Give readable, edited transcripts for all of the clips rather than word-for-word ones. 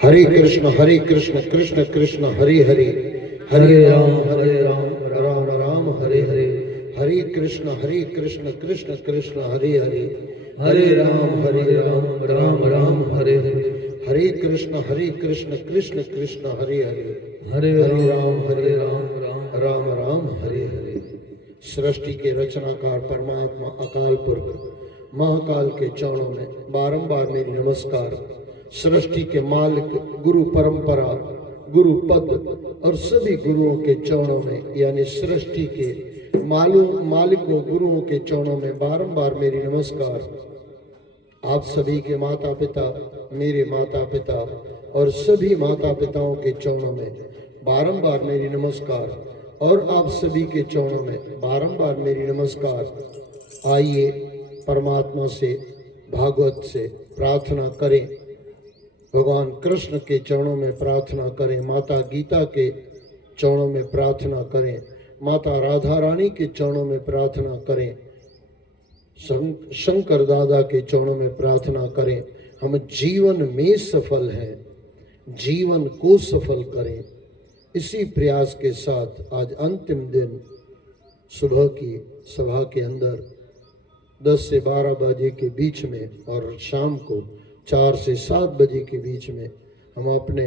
हरे कृष्ण कृष्ण कृष्ण हरे हरे, हरे राम राम राम हरे हरे। हरे कृष्ण कृष्ण कृष्ण हरे हरे, हरे राम राम राम हरे हरे। हरे कृष्ण कृष्ण कृष्ण हरे हरे, हरे राम राम राम हरे हरे। सृष्टि के रचनाकार परमात्मा अकाल पुरख महाकाल के चरणों में बारंबार मेरी नमस्कार। सृष्टि के मालिक गुरु परंपरा, गुरु पद और सभी गुरुओं के चरणों में, यानी सृष्टि के मालिकों गुरुओं के चरणों में बारंबार मेरी नमस्कार। आप सभी के माता पिता, मेरे माता पिता और सभी माता पिताओं के चरणों में बारंबार मेरी नमस्कार, और आप सभी के चरणों में बारंबार मेरी नमस्कार। आइए परमात्मा से, भागवत से प्रार्थना करें, भगवान कृष्ण के चरणों में प्रार्थना करें, माता गीता के चरणों में प्रार्थना करें, माता राधा रानी के चरणों में प्रार्थना करें, शंकर दादा के चरणों में प्रार्थना करें। हम जीवन में सफल हैं, जीवन को सफल करें। इसी प्रयास के साथ आज अंतिम दिन सुबह की सभा के अंदर 10 से 12 बजे के बीच में और शाम को 4 से 7 बजे के बीच में हम अपने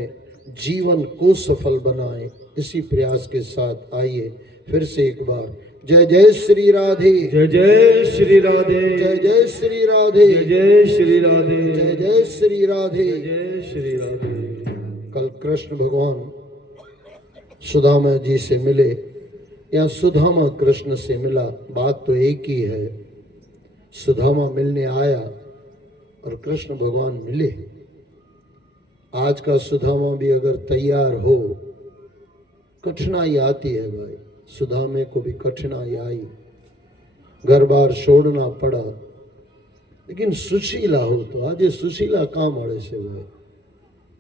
जीवन को सफल बनाएं। इसी प्रयास के साथ आइए फिर से एक बार जय जय श्री राधे, जय जय श्री राधे, जय जय श्री राधे, जय जय श्री राधे, जय जय श्री राधे, जय श्री राधे। कल कृष्ण भगवान सुदामा जी से मिले या सुदामा कृष्ण से मिला, बात तो एक ही है। सुदामा मिलने आया और कृष्ण भगवान मिले। आज का सुदामा भी अगर तैयार हो, कठिनाई आती है भाई, सुदामे को भी कठिनाई आई, घर बार छोड़ना पड़ा, लेकिन सुशीला हो तो आज सुशीला कहाँ મળે છે भाई।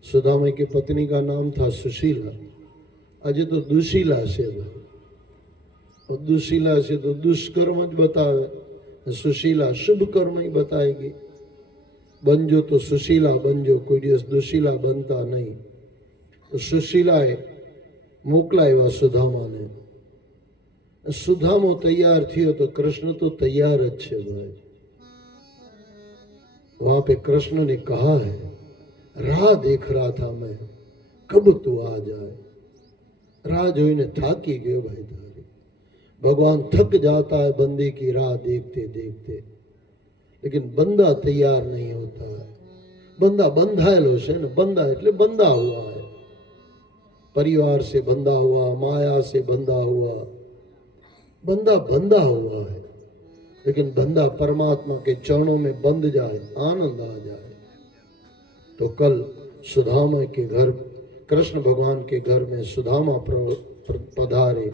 सुदामे की पत्नी का नाम था सुशीला, आज तो दुशीला છે भाई। और दुशीला से तो दुष्कर्म ज बतावे, सुशीला शुभ कर्म ही बताएगी। बनजो तो सुशीला बनजो, कोई दिवस दुशीला बनता नहीं। तो सुशीलाए मोकलाव्या सुदामाने, सुदामो तैयार थियो तो कृष्ण तो तैयार ज छे भाई। वहां पे कृष्ण ने कहा है, राह देख रहा था मैं, कब तू आ जाए। राह जोईने थाकी गयो भाई तारी। भगवान थक जाता है बंदे की राह देखते देखते, लेकिन बंदा तैयार नहीं होता है। बंदा बंधायेलो छे ने, बंदा એટલે बंधा हुआ है, परिवार से बंधा हुआ, माया से बंधा हुआ, बंदा बंधा हुआ है। लेकिन बंदा परमात्मा के चरणों में बंध जाए, आनंद आ जाए। तो कल सुदामा के घर, कृष्ण भगवान के घर में सुदामा पधारे,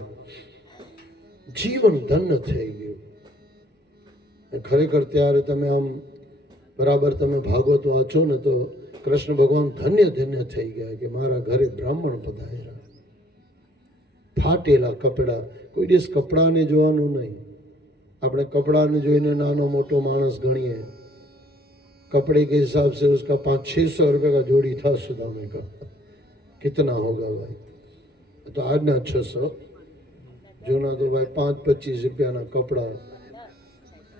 जीवन धन्य થઈ ગયું। ખરેખર ત્યારે તમે આમ બરાબર તમે ભાગવત વાંચો ને તો કૃષ્ણ ભગવાન ધન્ય ધન્ય થઈ ગયા કે મારા ઘરે બ્રાહ્મણ પધાર્યા। ફાટેલા કપડા, કોઈ દિવસ કપડાને જોવાનું નહીં। આપણે કપડાને જોઈને નાનો મોટો માણસ ગણીએ, कपड़े के हिसाब से उसका 500-600 रुपए का जोड़ी था सुदामे का। कितना होगा भाई, तो आज ना 600 जो ना तो भाई 5-25 रुपया ना कपड़ा।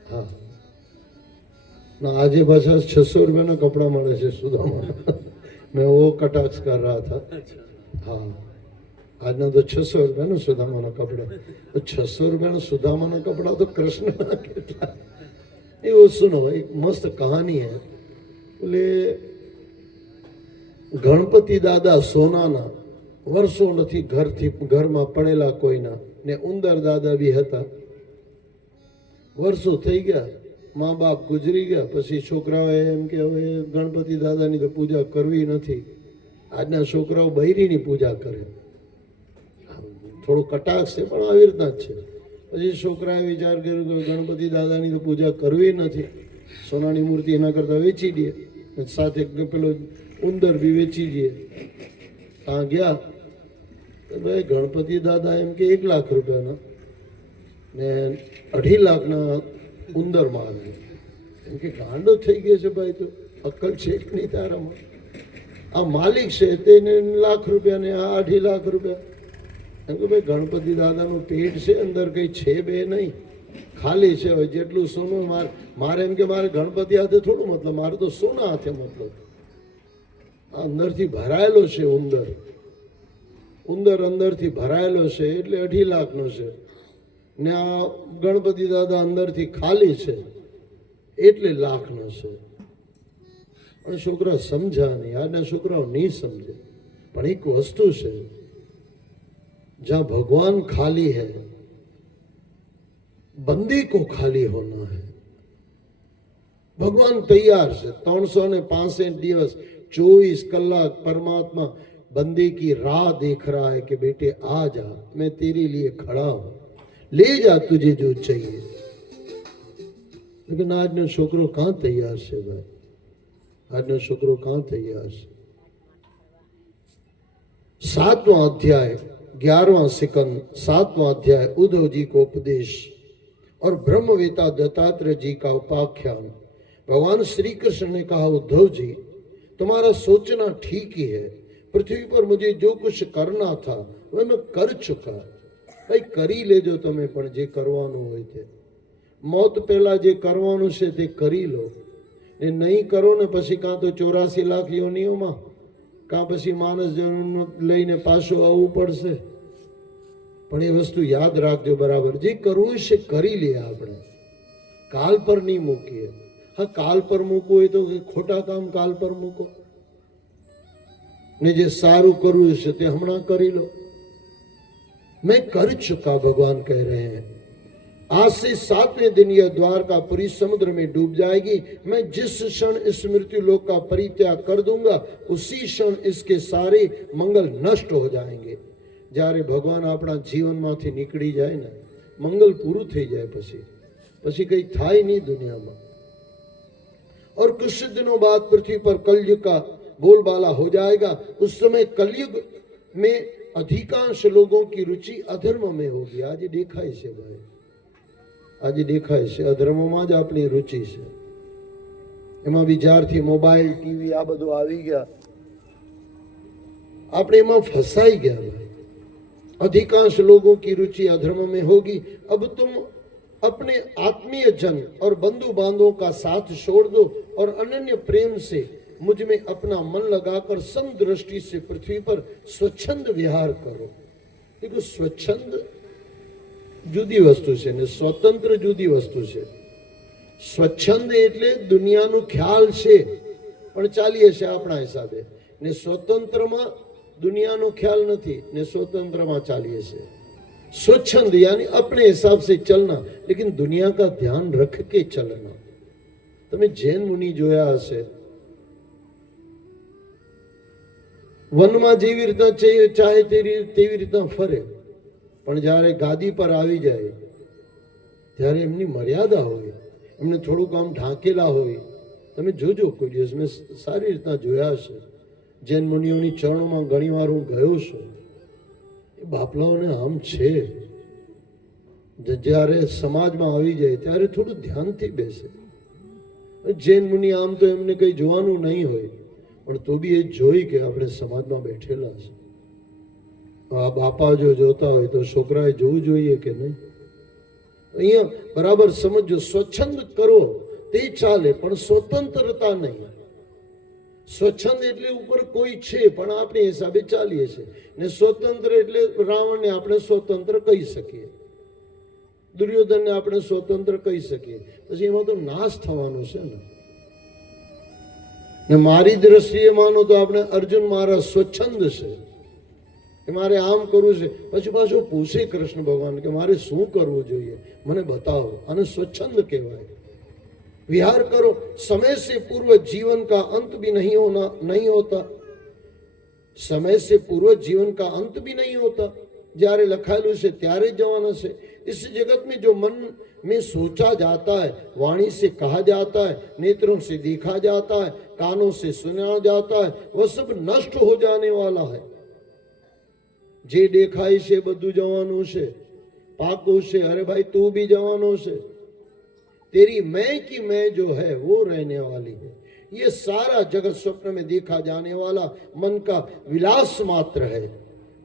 हाँ ना, आजे पाछा 600 रुपया ना कपड़ा મળે છે सुदामा। मैं वो कटाक्ष कर रहा था। हाँ आज ना तो 600 रुपया ना सुदामा ना कपड़ा, तो 600 रुपया ना सुदामा ना कपड़ा तो कृष्ण ना કેટલા। वो सुनो, एक मस्त कहानी है। बोले गणपति दादा सोनाना वर्षो नहीं घर में पड़ेला कोईना ने उंदर दादा भी हता। वर्षो थई गया, माँ बाप गुजरी गया, पछी छोकराओए एम के हवे गणपति दादा की तो पूजा करवी नथी। आजना छोकराओ बहिरीनी पूजा करे, थोड़ो कटाक्ष है पण आवी रीतना ज छे। પછી છોકરાએ વિચાર કર્યો કે ગણપતિ દાદાની તો પૂજા કરવી નથી, સોનાની મૂર્તિ એના કરતાં વેચી દે, સાથે પેલો ઉંદર બી વેચી દે। ત્યાં ગયા તો ભાઈ ગણપતિ દાદા એમ કે 1 લાખ રૂપિયાના ને 2.5 લાખના ઉંદર મારે। એમ કે ગાંડો થઈ ગયો છે ભાઈ, તો અક્કલ છે કે નહીં તારામાં? આ માલિક છે તેને લાખ રૂપિયા ને આ 2.5 લાખ રૂપિયા. એમ કે ભાઈ ગણપતિ દાદાનું પેટ છે, અંદર કઈ છે બે નહીં, ખાલી છે. હવે જેટલું સોનું મારે એમ કે મારે ગણપતિ હાથે થોડું મતલબ, મારે તો સોના હાથે મતલબ. આ અંદરથી ભરાયેલો છે ઉંદર અંદરથી ભરાયેલો છે એટલે 2.5 લાખનો છે, ને આ ગણપતિ દાદા અંદરથી ખાલી છે એટલે લાખનો છે. પણ છોકરા સમજા નહીં, આજના છોકરાઓ નહીં સમજે. પણ એક વસ્તુ છે, जहां भगवान खाली है बंदे को खाली होना है. भगवान तैयार है 365 दिवस 24 कलाक परमात्मा बंदे की राह देख रहा है कि बेटे आ जा, मैं तेरे लिए खड़ा हूं, ले जा तुझे जो चाहिए. लेकिन आज नो छोकरो कहां तैयार है भाई, आज नो छोकरो कहां तैयार है. 7वां अध्याय 11वां सिकंद 7वां अध्याय उद्धव जी को उपदेश और ब्रह्मवेता दत्तात्रेय जी का उपाख्यान. भगवान श्री कृष्ण ने कहा, उद्धव जी तुम्हारा सोचना ठीक ही है, पृथ्वी पर मुझे जो कुछ करना था वह मैं कर चुका. भाई करी लेजो तमे, पण जे करवानुं होय ते मौत पहला जे करवानुं छे ते करी लो. ने नहीं करो ने पछी कां तो 84 लाख योनिओमां કાં પછી માણસ જન્મ લઈને પાછો આવવું પડશે. પણ એ વસ્તુ યાદ રાખજો બરાબર, જે કરવું છે કરી લે આપણે, કાલ પર નહીં મૂકીએ. હા, કાલ પર મૂકવું હોય તો ખોટા કામ કાલ પર મૂકો, ને જે સારું કરવું છે તે હમણાં કરી લો. मैं कर चुका, भगवान कह रहे हैं. आज से 7वें दिन यह द्वारकापुरी समुद्र में डूब जाएगी. मैं जिस क्षण इस मृत्यु लोक का परित्याग कर दूंगा उसी क्षण इसके सारे मंगल नष्ट हो जाएंगे. જ્યારે ભગવાન આપણા જીવનમાંથી નીકળી જાય ને, મંગલ પૂરું થઈ જાય, પછી કઈ થાય નહીં દુનિયામાં. और कुछ दिनों बाद पृथ्वी पर कलयुग का बोलबाला हो जाएगा. उस समय कलयुग में अधिकांश लोगों की रुचि अधर्म में होगी. आज देखाય છે ભાઈ, આજે દેખાય છે અધર્મમાં જ આપણી રુચિ છે. એમાં વિચારથી મોબાઈલ ટીવી આ બધું આવી ગયા, આપણે એમાં ફસાઈ ગયા ભાઈ. अधिकांश लोगों की रुचि अधर्म में होगी. अब तुम अपने आत्मीय जन और बंधु बांधवों का साथ छोड़ दो और अनन्य प्रेम से मुझ में अपना मन लगाकर समदृष्टि से पृथ्वी पर स्वच्छंद विहार करो. देखो, स्वच्छंद જુદી વસ્તુ છે ને સ્વતંત્ર જુદી વસ્તુ છે. સ્વચ્છંદ એટલે દુનિયાનો ખ્યાલ છે પણ ચાલીએ છે આપણા હિસાબે, ને સ્વતંત્રમાં दुनिया नो ख्याल नहीं ने स्वतंत्र में चालिए से. स्वच्छंद यानी अपने हिसाब से चलना, लेकिन दुनिया का ध्यान रख के चलना. तमे जैन मुनि जोया हशे, वन में जेवी रीतना चाहे तेवी रीतना फरे, पण ज्यारे गादी पर आवी जाए त्यारे एमनी मर्यादा होय, एमने थोड़ुं काम ढांकेला होय. तमे जोजो कोई दिवस में सारी रीतना जोया हशे. जैन मुनिओनी चरणों में घणी वार हूँ गयो छुं. बापलाओने आम छे, જ્યારે સમાજમાં આવી જાય ત્યારે થોડું ધ્યાનથી બેસે. જૈન મુનિ આમ તો એમને કંઈ જોવાનું નહીં હોય, પણ તો બી એ જોઈ કે આપણે સમાજમાં બેઠેલા છે. આ બાપા જો જોતા હોય તો છોકરાએ જોવું જોઈએ કે નહીં. અહીંયા બરાબર સમજો, સ્વચ્છંદ કરો તે ચાલે પણ સ્વતંત્રતા નહીં. સ્વચ્છંદ એટલે ઉપર કોઈ છે પણ આપણે હિસાબે ચાલીએ છીએ, ને સ્વતંત્ર એટલે રાવણને આપણે સ્વતંત્ર કહી શકીએ, દુર્યોધનને આપણે સ્વતંત્ર કહી શકીએ. પછી એમાં તો નાશ થવાનો છે ને મારી દ્રષ્ટિએ માનો તો આપણે અર્જુન મારા સ્વચ્છંદ છે કે મારે આમ કરવું છે. પછી પાછો પૂછે કૃષ્ણ ભગવાન કે મારે શું કરવું જોઈએ, મને બતાવો. અને સ્વચ્છંદ કહેવાય. विहार करो, समय से पूर्व जीवन का अंत भी नहीं होता. समय से पूर्व जीवन का अंत भी नहीं होता. જ્યારે લખાયેલું છે ત્યારે જવાના છે. इस जगत में जो मन में सोचा जाता है, वाणी से कहा जाता है, नेत्रों से देखा जाता है, कानों से सुना जाता है, वह सब नष्ट हो जाने वाला है. જે દેખાય છે બધું જવાનું છે, પાકું છે. અરે ભાઈ તું બી જવાનો છે. तेरी मैं की मैं जो है वो रहने वाली है. ये सारा जगत स्वप्न में देखा जाने वाला मन का विलास मात्र है।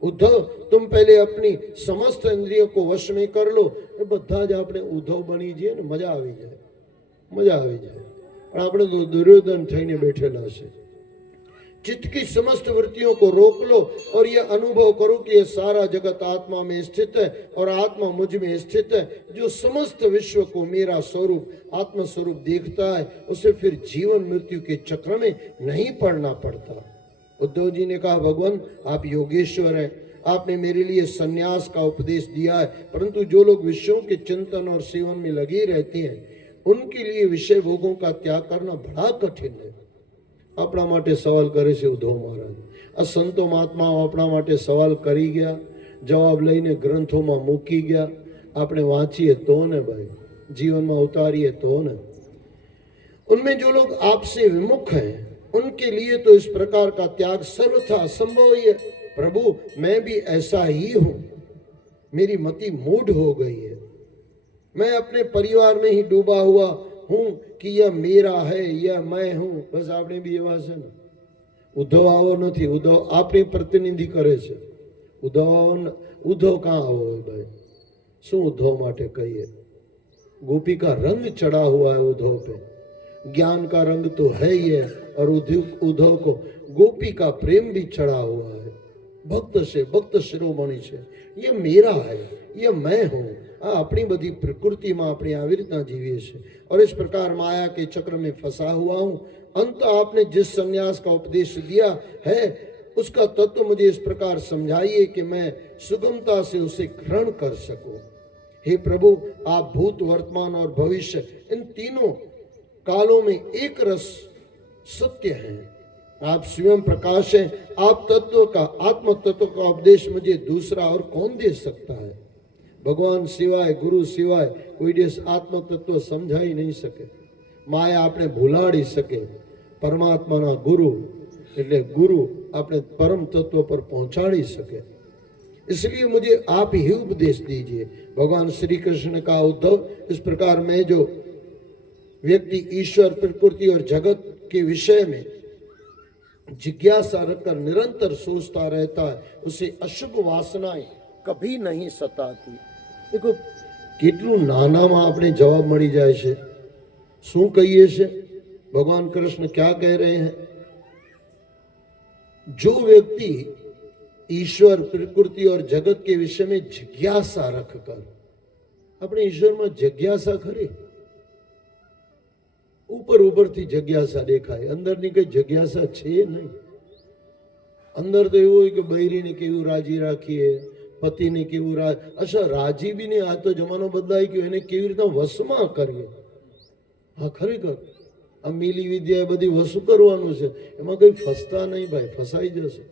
उद्धव, तुम पहले अपनी समस्त इंद्रियों को वश में कर लो। બધા જ આપણે ઉદ્ધવ બની જઈએ ને મજા આવી જાય, મજા આવી જાય। પણ આપણે તો દુર્યોધન થઈને બેઠેલા છે। चित्त की समस्त वृत्तियों को रोक लो और यह अनुभव करो कि यह सारा जगत आत्मा में स्थित है और आत्मा मुझ में स्थित है। जो समस्त विश्व को मेरा स्वरूप आत्म स्वरूप देखता है उसे फिर जीवन मृत्यु के चक्र में नहीं पड़ना पड़ता। उद्धव जी ने कहा, भगवान आप योगेश्वर हैं, आपने मेरे लिए सन्यास का उपदेश दिया है, परंतु जो लोग विषयों के चिंतन और सेवन में लगे रहते हैं उनके लिए विषय भोगों का त्याग करना बड़ा कठिन है। આપણા માટે સવાલ કરે છે ઉદ્ધવ મહારાજ। આ સંતો મહાત્માઓ આપણા માટે સવાલ કરી ગયા, જવાબ લઈને ગ્રંથોમાં મૂકી ગયા। આપણે વાંચીએ તો ને ભાઈ, જીવનમાં ઉતારીએ તો ને। उनमें जो लोग आपसे विमुख हैं उनके लिए तो इस प्रकार का त्याग सर्वथा असंभव ही है। प्रभु मैं भी ऐसा ही हूं, मेरी मति मूढ़ हो गई है। मैं अपने परिवार में ही डूबा हुआ हूं कि यह मेरा है, यह मैं हूं। बस आपने भी एवा છે ને। ઉદ્ધવ આવો નથી, ઉદ્ધવ આપણી પ્રતિનિધિ કરે છે। ઉદ્ધવ कहाँ આવો હોય ભાઈ? શું ઉદ્ધવ માટે કહીએ? गोपी का रंग चढ़ा हुआ है उद्धव पे, ज्ञान का रंग तो है ही है, और उद्धव को गोपी का प्रेम भी चढ़ा हुआ है। भक्त से भक्त शिरोमणि છે, ये मेरा है, ये मैं हूं। अपनी बधी प्रकृति में अपनी આવી રીતના जीविए છે और इस प्रकार माया के चक्र में फंसा हुआ हूं। अंत आपने जिस संन्यास का उपदेश दिया है उसका तत्व मुझे इस प्रकार समझाइए कि मैं सुगमता से उसे ग्रहण कर सकूं। हे प्रभु, आप भूत वर्तमान और भविष्य इन तीनों कालों में एक रस सत्य हैं। आप स्वयं प्रकाश हैं। आप तत्व का, आत्म तत्व का उपदेश मुझे दूसरा और कौन दे सकता है? भगवान सिवाय, गुरु सिवाय कोई देश आत्म तत्व समझाई नहीं सके। माया आपने भूलाड़ी सके। परमात्मा ना गुरु એટલે गुरु आपने परम तत्व पर पहुंचाड़ी सके। इसलिए मुझे आप ही उपदेश दीजिए। भगवान श्री कृष्ण ने कहा, उद्धव इस प्रकार में जो व्यक्ति ईश्वर, प्रकृति और जगत के विषय में जिज्ञासा रखकर निरंतर सोचता रहता है उसे अशुभ वासनाएं कभी नहीं सताती। देखो કેટલું નાનામાં આપણે જવાબ મળી જાય છે। શું કહીએ છે? ભગવાન કૃષ્ણ क्या कह रहे हैं? जो व्यक्ति ईश्वर, प्रकृति और जगत के विषय में जिज्ञासा रखकर, अपने ईश्वर में जिज्ञासा खरी, ऊपर ऊपर थी जिज्ञासा देखाय, अंदर ની કઈ जिज्ञासा છે નહીં। अंदर तो એવું હોય કે બૈરીને કેવું રાજી રાખીએ, પતિને કેવું अच्छा રાજી બી નહીં। આ તો જમાનો બદલાઈ ગયો, એને કેવી રીતના વશમાં કરીએ। હા ખરેખર આ મિલી વિદ્યા એ બધી વસુ કરવાનું છે, એમાં કઈ ફસતા નહીં ભાઈ, ફસાઈ જશે।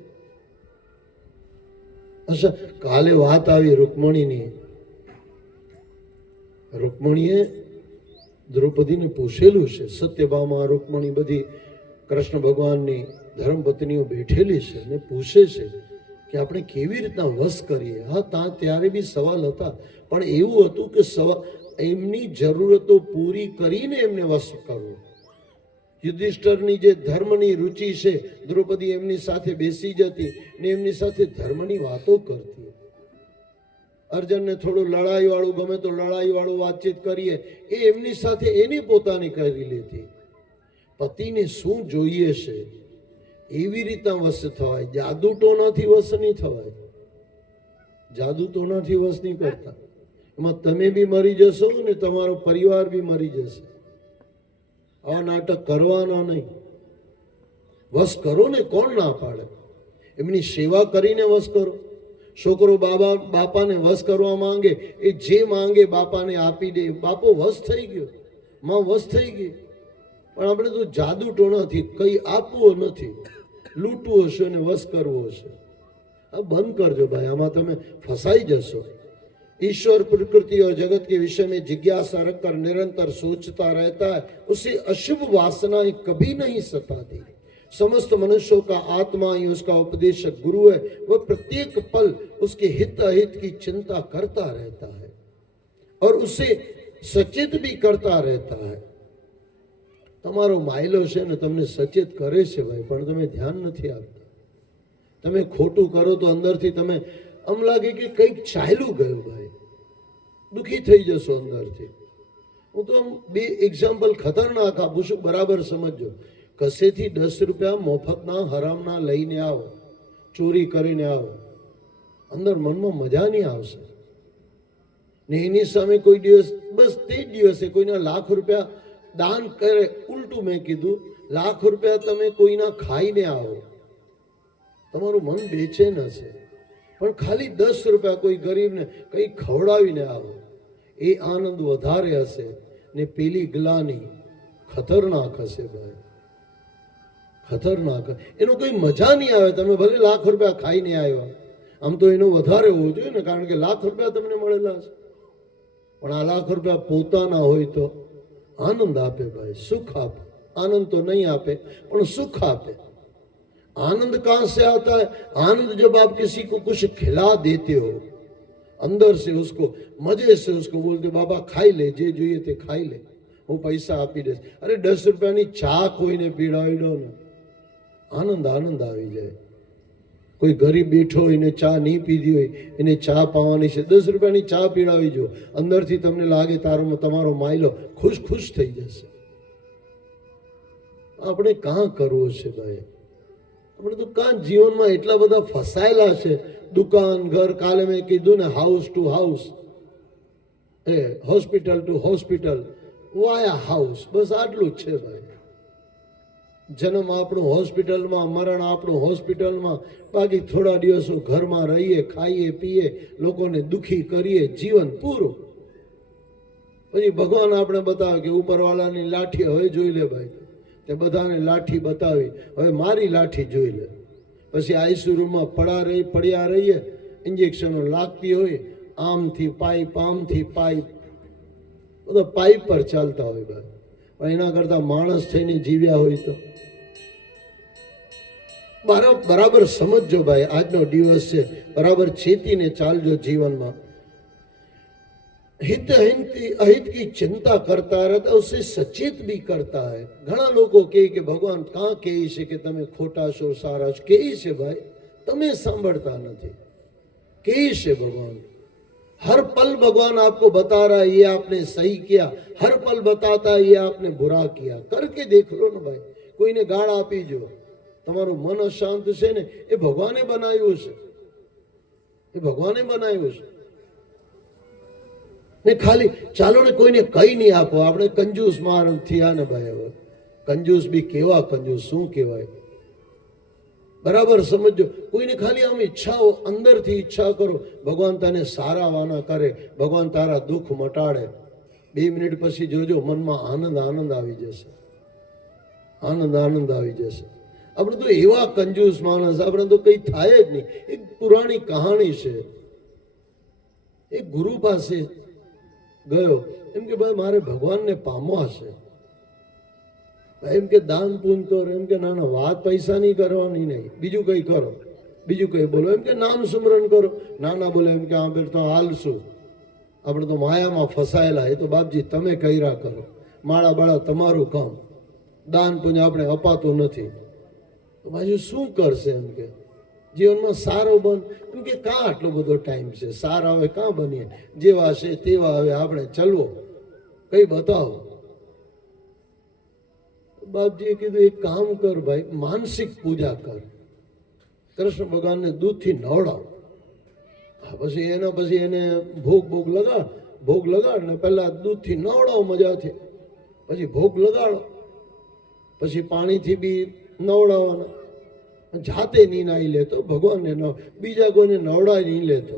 अच्छा કાલે વાત આવી રૂકમણીની। રૂકમણીએ દ્રૌપદીને પૂછેલું છે, સત્યભામા, રૂકમણી બધી કૃષ્ણ ભગવાનની ધર્મપત્નીઓ બેઠેલી છે અને પૂછે છે કે આપણે કેવી રીતના વશ કરીએ। હા ત્યારે બી સવાલ હતા, પણ એવું હતું કે એમની જરૂરતો પૂરી કરીને એમને વશ કરવો। યુધિષ્ઠરની જે ધર્મની રુચિ છે, દ્રૌપદી એમની સાથે બેસી જતી ને એમની સાથે ધર્મની વાતો કરતી। અર્જુનને થોડું લડાઈ વાળું ગમે તો લડાઈ વાળું વાતચીત કરીએ, એ એમની સાથે એની પોતાની કરી લેતી। પતિને શું જોઈએ છે એવી રીતના વશ થવાય। જાદુ ટોનાથી વશ નહીં થવાય। જાદુ ટોનાથી વશ નહીં કરતા। એમાં તમે બી મરી જશો ને તમારો પરિવાર બી મરી જશે। આ નાટક કરવાના નહીં। વશ કરો ને, કોણ ના પાડે? એમની સેવા કરીને વશ કરો। છોકરો બાપાને વશ કરવા માંગે, એ જે માંગે બાપાને આપી દે। બાપો વશ થઈ ગયો, માં વશ થઈ ગઈ। પણ આપણે તો જાદુ ટોણાથી કઈ આપવો નથી, લૂંટવું હશે ને વશ કરવો હશે। આ બંધ કરજો ભાઈ, આમાં તમે ફસાઈ જશો। ईश्वर, प्रकृति और जगत के विषय में जिज्ञासा रखकर निरंतर सोचता रहता है उसे अशुभ वासनाएं कभी नहीं सताती। समस्त मनुष्यों का आत्मा ही उसका उपदेशक गुरु है। वह प्रत्येक पल उसके हित अहित की चिंता करता रहता है और उसे सचेत भी करता रहता है। તમારો માયલો છે ને તમને સચેત કરે છે ભાઈ, પણ તમે ધ્યાન નથી આપતા. તમે ખોટું કરો તો અંદરથી તમે આમ લાગે કે કંઈક ચાલ્યું ગયું ભાઈ, દુઃખી થઈ જશો અંદરથી. હું તો આમ બે એક્ઝામ્પલ ખતરનાક આપું છું, બરાબર સમજો. કસેથી 10 રૂપિયા મફતના હરામના લઈને આવો, ચોરી કરીને આવો, અંદર મનમાં મજા નહીં આવશે. ને એની સામે કોઈ દિવસ બસ તે જ દિવસે કોઈના લાખ રૂપિયા દાન કરે. ઉલટું મેં કીધું, લાખ રૂપિયા તમે કોઈના ખાઈને આવો, તમારું મન બેચેન હશે. પણ ખાલી 10 રૂપિયા કોઈ ગરીબને કંઈ ખવડાવીને આવો, એ આનંદ વધારે હશે. ને પેલી ગ્લાની ખતરનાક હશે ભાઈ, ખતરનાક. એનો કોઈ મજા નહીં આવે. તમે ભલે લાખ રૂપિયા ખાઈને આવ્યા, આમ તો એનો વધારે હોવો જોઈએ ને, કારણ કે લાખ રૂપિયા તમને મળેલા છે. પણ આ લાખ રૂપિયા પોતાના હોય તો આનંદ આપે ભાઈ, સુખ આપે. आनंद तो नहीं आपे पर सुख आपे। आनंद कहां से आता है? आनंद जब आप किसी को कुछ खिला देते हो, अंदर से उसको मजे से उसको बोलते बाबा खाई ले, जे જોઈએ તે ખાઈ લે, હું પૈસા આપી દઈશ. અરે 10 રૂપિયાની ચા કોઈને પીડાવી દો ને, આનંદ આનંદ આવી જાય. કોઈ ગરીબ બેઠો હોય ને ચા નહીં પીધી હોય, એને ચા પાવાની છે, 10 રૂપિયાની ચા પીડાવી જો, અંદરથી તમને લાગે તમારો માયલો ખુશ ખુશ થઈ જશે. આપણે કાં કરવું છે ભાઈ? આપણે તો કાં જીવનમાં એટલા બધા ફસાયેલા છે, દુકાન ઘર, કાલે મેં કીધું ને house to house, hospital to hospital, via house, બસ આટલું જ છે ભાઈ. જન્મ આપણું હોસ્પિટલમાં, મરણ આપણું હોસ્પિટલમાં, બાકી થોડા દિવસો ઘરમાં રહીએ, ખાઈએ પીએ, લોકોને દુખી કરીએ, જીવન પૂરું. પછી ભગવાન આપણે બતાવે કે ઉપરવાળાની લાઠી હવે જોઈ લે ભાઈ, તે બધાને લાઠી બતાવી, હવે મારી લાઠી જોઈ લે. પછી આઈસીયુમાં પડ્યા રહીએ, ઇન્જેક્શનો લાગતી હોય, આમથી પાઇપ આમથી પાઇપ, બધા પાઇપ પર ચાલતા હોય ભાઈ. પણ એના કરતા માણસ થઈને જીવ્યા હોય તો બરાબર સમજજો ભાઈ. આજનો દિવસ છે, બરાબર ચેતીને ચાલજો જીવનમાં. हित अहित की चिंता करता रहता, उससे सचेत भी करता है. घણા લોકો કહે કે ભગવાન કાં કહે છે કે તમે ખોટા છો સારા છો? કહે છે ભાઈ, તમે સાંભળતા નથી. કહે છે ભગવાન. हर पल भगवान आपको बता रहा है ये आपने सही किया, हर पल बताता है ये आपने बुरा किया. करके देख लो ना भाई. કોઈને ગાળ આપી જો, તમારું મન અશાંત છે ને, એ ભગવાને બનાવ્યું છે, એ ભગવાને બનાવ્યું છે ને. ખાલી ચાલો ને કોઈને કઈ નહીં આપો. આપણે કંજૂસ મારણ થયા ને ભાઈ. હવે કંજૂસ બી કેવા કંજૂસ, શું કહેવાય? બરાબર સમજો. કોઈને ખાલી આમ ઈચ્છાઓ, અંદરથી ઈચ્છા કરો, ભગવાન તને સારા વાના કરે, ભગવાન તારા દુઃખ મટાડે. 2 મિનિટ પછી જોજો મનમાં આનંદ આનંદ આવી જશે, આનંદ આનંદ આવી જશે. આપણે તો એવા કંજૂસ માણસ, આપણે તો કઈ થાય જ નહીં. એક પુરાણી કહાણી છે. એક ગુરુ પાસે ગયો, એમ કે ભાઈ મારે ભગવાનને પામવા છે. એમ કે દાન પૂન કરો. એમ કે ના ના, વાત પૈસાની કરવાની નહીં, બીજું કઈ કરો, બીજું કઈ બોલો. એમ કે નામ સુમરણ કરો. ના ના બોલે. એમ કે આ તો હાલશું, આપણે તો માયામાં ફસાયેલા, એ તો બાપજી તમે કર્યા કરો, માળા બાળા તમારું કામ, દાન પુણ્ય આપણે અપાતું નથી. તો બાજુ શું કરશે? એમ કે જીવનમાં સારો બન. એમ કે કાં આટલો બધો ટાઈમ છે, સારા હવે કાં બનીએ, જેવા છે તેવા હવે આપણે ચલવો, કઈ બતાવો. બાપજીએ કીધું એક કામ કર ભાઈ, માનસિક પૂજા કર, કૃષ્ણ ભગવાનને દૂધથી નવડાવ. પછી એને ભોગ લગાડ ને પહેલા દૂધથી નવડાવો મજાથી, પછી ભોગ લગાડો, પછી પાણીથી બી નવડાવવાના. જાતે નહીં નાહી લેતો, ભગવાનને બીજા કોઈને નવડાવી નહીં લેતો.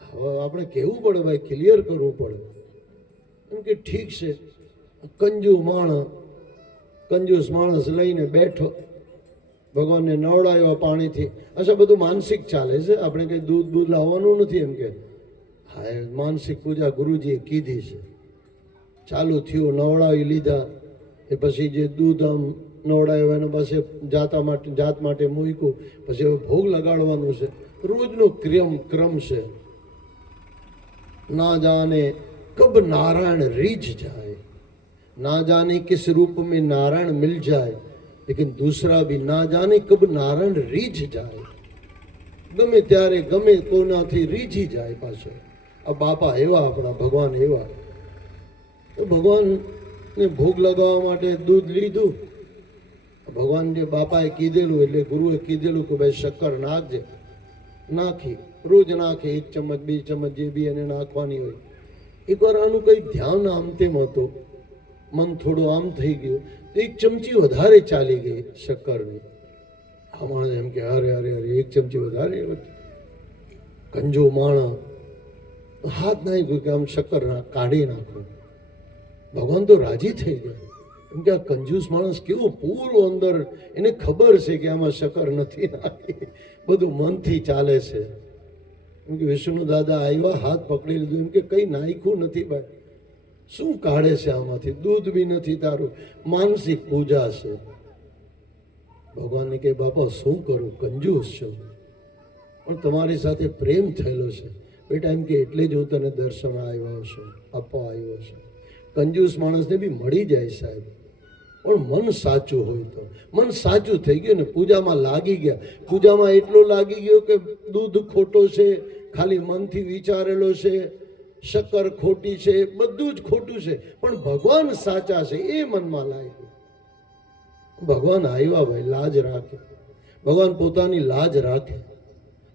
હવે આપણે કહેવું પડે ભાઈ, ક્લિયર કરવું પડે. એમ કે ઠીક છે. કંજૂસ માણસ લઈને બેઠો, ભગવાનને નવડાવ્યા પાણીથી. અચ્છા, બધું માનસિક ચાલે છે, આપણે કંઈ દૂધ લાવવાનું નથી. એમ કે હા, માનસિક પૂજા ગુરુજીએ કીધી છે. ચાલુ થયું, નવડાવી લીધા. એ પછી જે દૂધ આમ નવડાવ્યો એના પાસે જાત માટે મૂક્યું. પછી હવે ભોગ લગાડવાનું છે. રોજનો ક્રમ છે. ના જાને કબ નારાયણ રીઝ જાય, ना जाने किस रूप में नारायण मिल जाए, लेकिन दूसरा भी ना जाने कब नारायण રીઝ જાય. ગમે ત્યારે ગમે કોનાથી રીઝી જાય પાછો. આ બાપા એવા, આપણા ભગવાન એવા. તો ભગવાનને ભોગ લગાવવા માટે દૂધ લીધું. ભગવાન જે બાપાએ કીધેલું એટલે ગુરુએ કીધેલું કે ભાઈ શક્કર નાખજે. નાખી, રોજ નાખે, 1 ચમચ 2 ચમચ જે બી એને નાખવાની હોય. એકવાર આનું કંઈ ધ્યાન આમ તેમ હતું, મન થોડું આમ થઈ ગયું તો 1 ચમચી વધારે ચાલી ગઈ શક્કરની. આ માણસ એમ કે અરે અરે અરે 1 ચમચી વધારે. કંજો માણસ હાથ નાખ્યું કે આમ શક્કર કાઢી નાખો. ભગવાન તો રાજી થઈ ગયા. એમ કે આ કંજૂસ માણસ કેવો પૂરો અંદર, એને ખબર છે કે આમાં શક્કર નથી નાખી, બધું મનથી ચાલે છે. એમ કે વિષ્ણુ દાદા આવ્યા, હાથ પકડી લીધું. એમ કે કંઈ નાખ્યું નથી ભાઈ, શું કાઢે છે આમાંથી? દૂધ બી નથી તારું, માનસિક પૂજા છે. ભગવાનને કહે બાપા શું કરું, કંજૂસ છું, પણ તમારી સાથે પ્રેમ થયેલો છે બેટા. એમ કે એટલે જ હું તને દર્શન આવ્યો છું, આપવા આવ્યો છું. કંજૂસ માણસને બી મળી જાય સાહેબ, પણ મન સાચું હોય તો. મન સાચું થઈ ગયું ને, પૂજામાં લાગી ગયા. પૂજામાં એટલો લાગી ગયો કે દૂધ ખોટો છે, ખાલી મનથી વિચારેલો છે, શક્કર ખોટી છે, બધું જ ખોટું છે, પણ ભગવાન સાચા છે એ મનમાં લાગ્યું. ભગવાન આવ્યા ભાઈ, લાજ રાખે. ભગવાન પોતાની લાજ રાખે.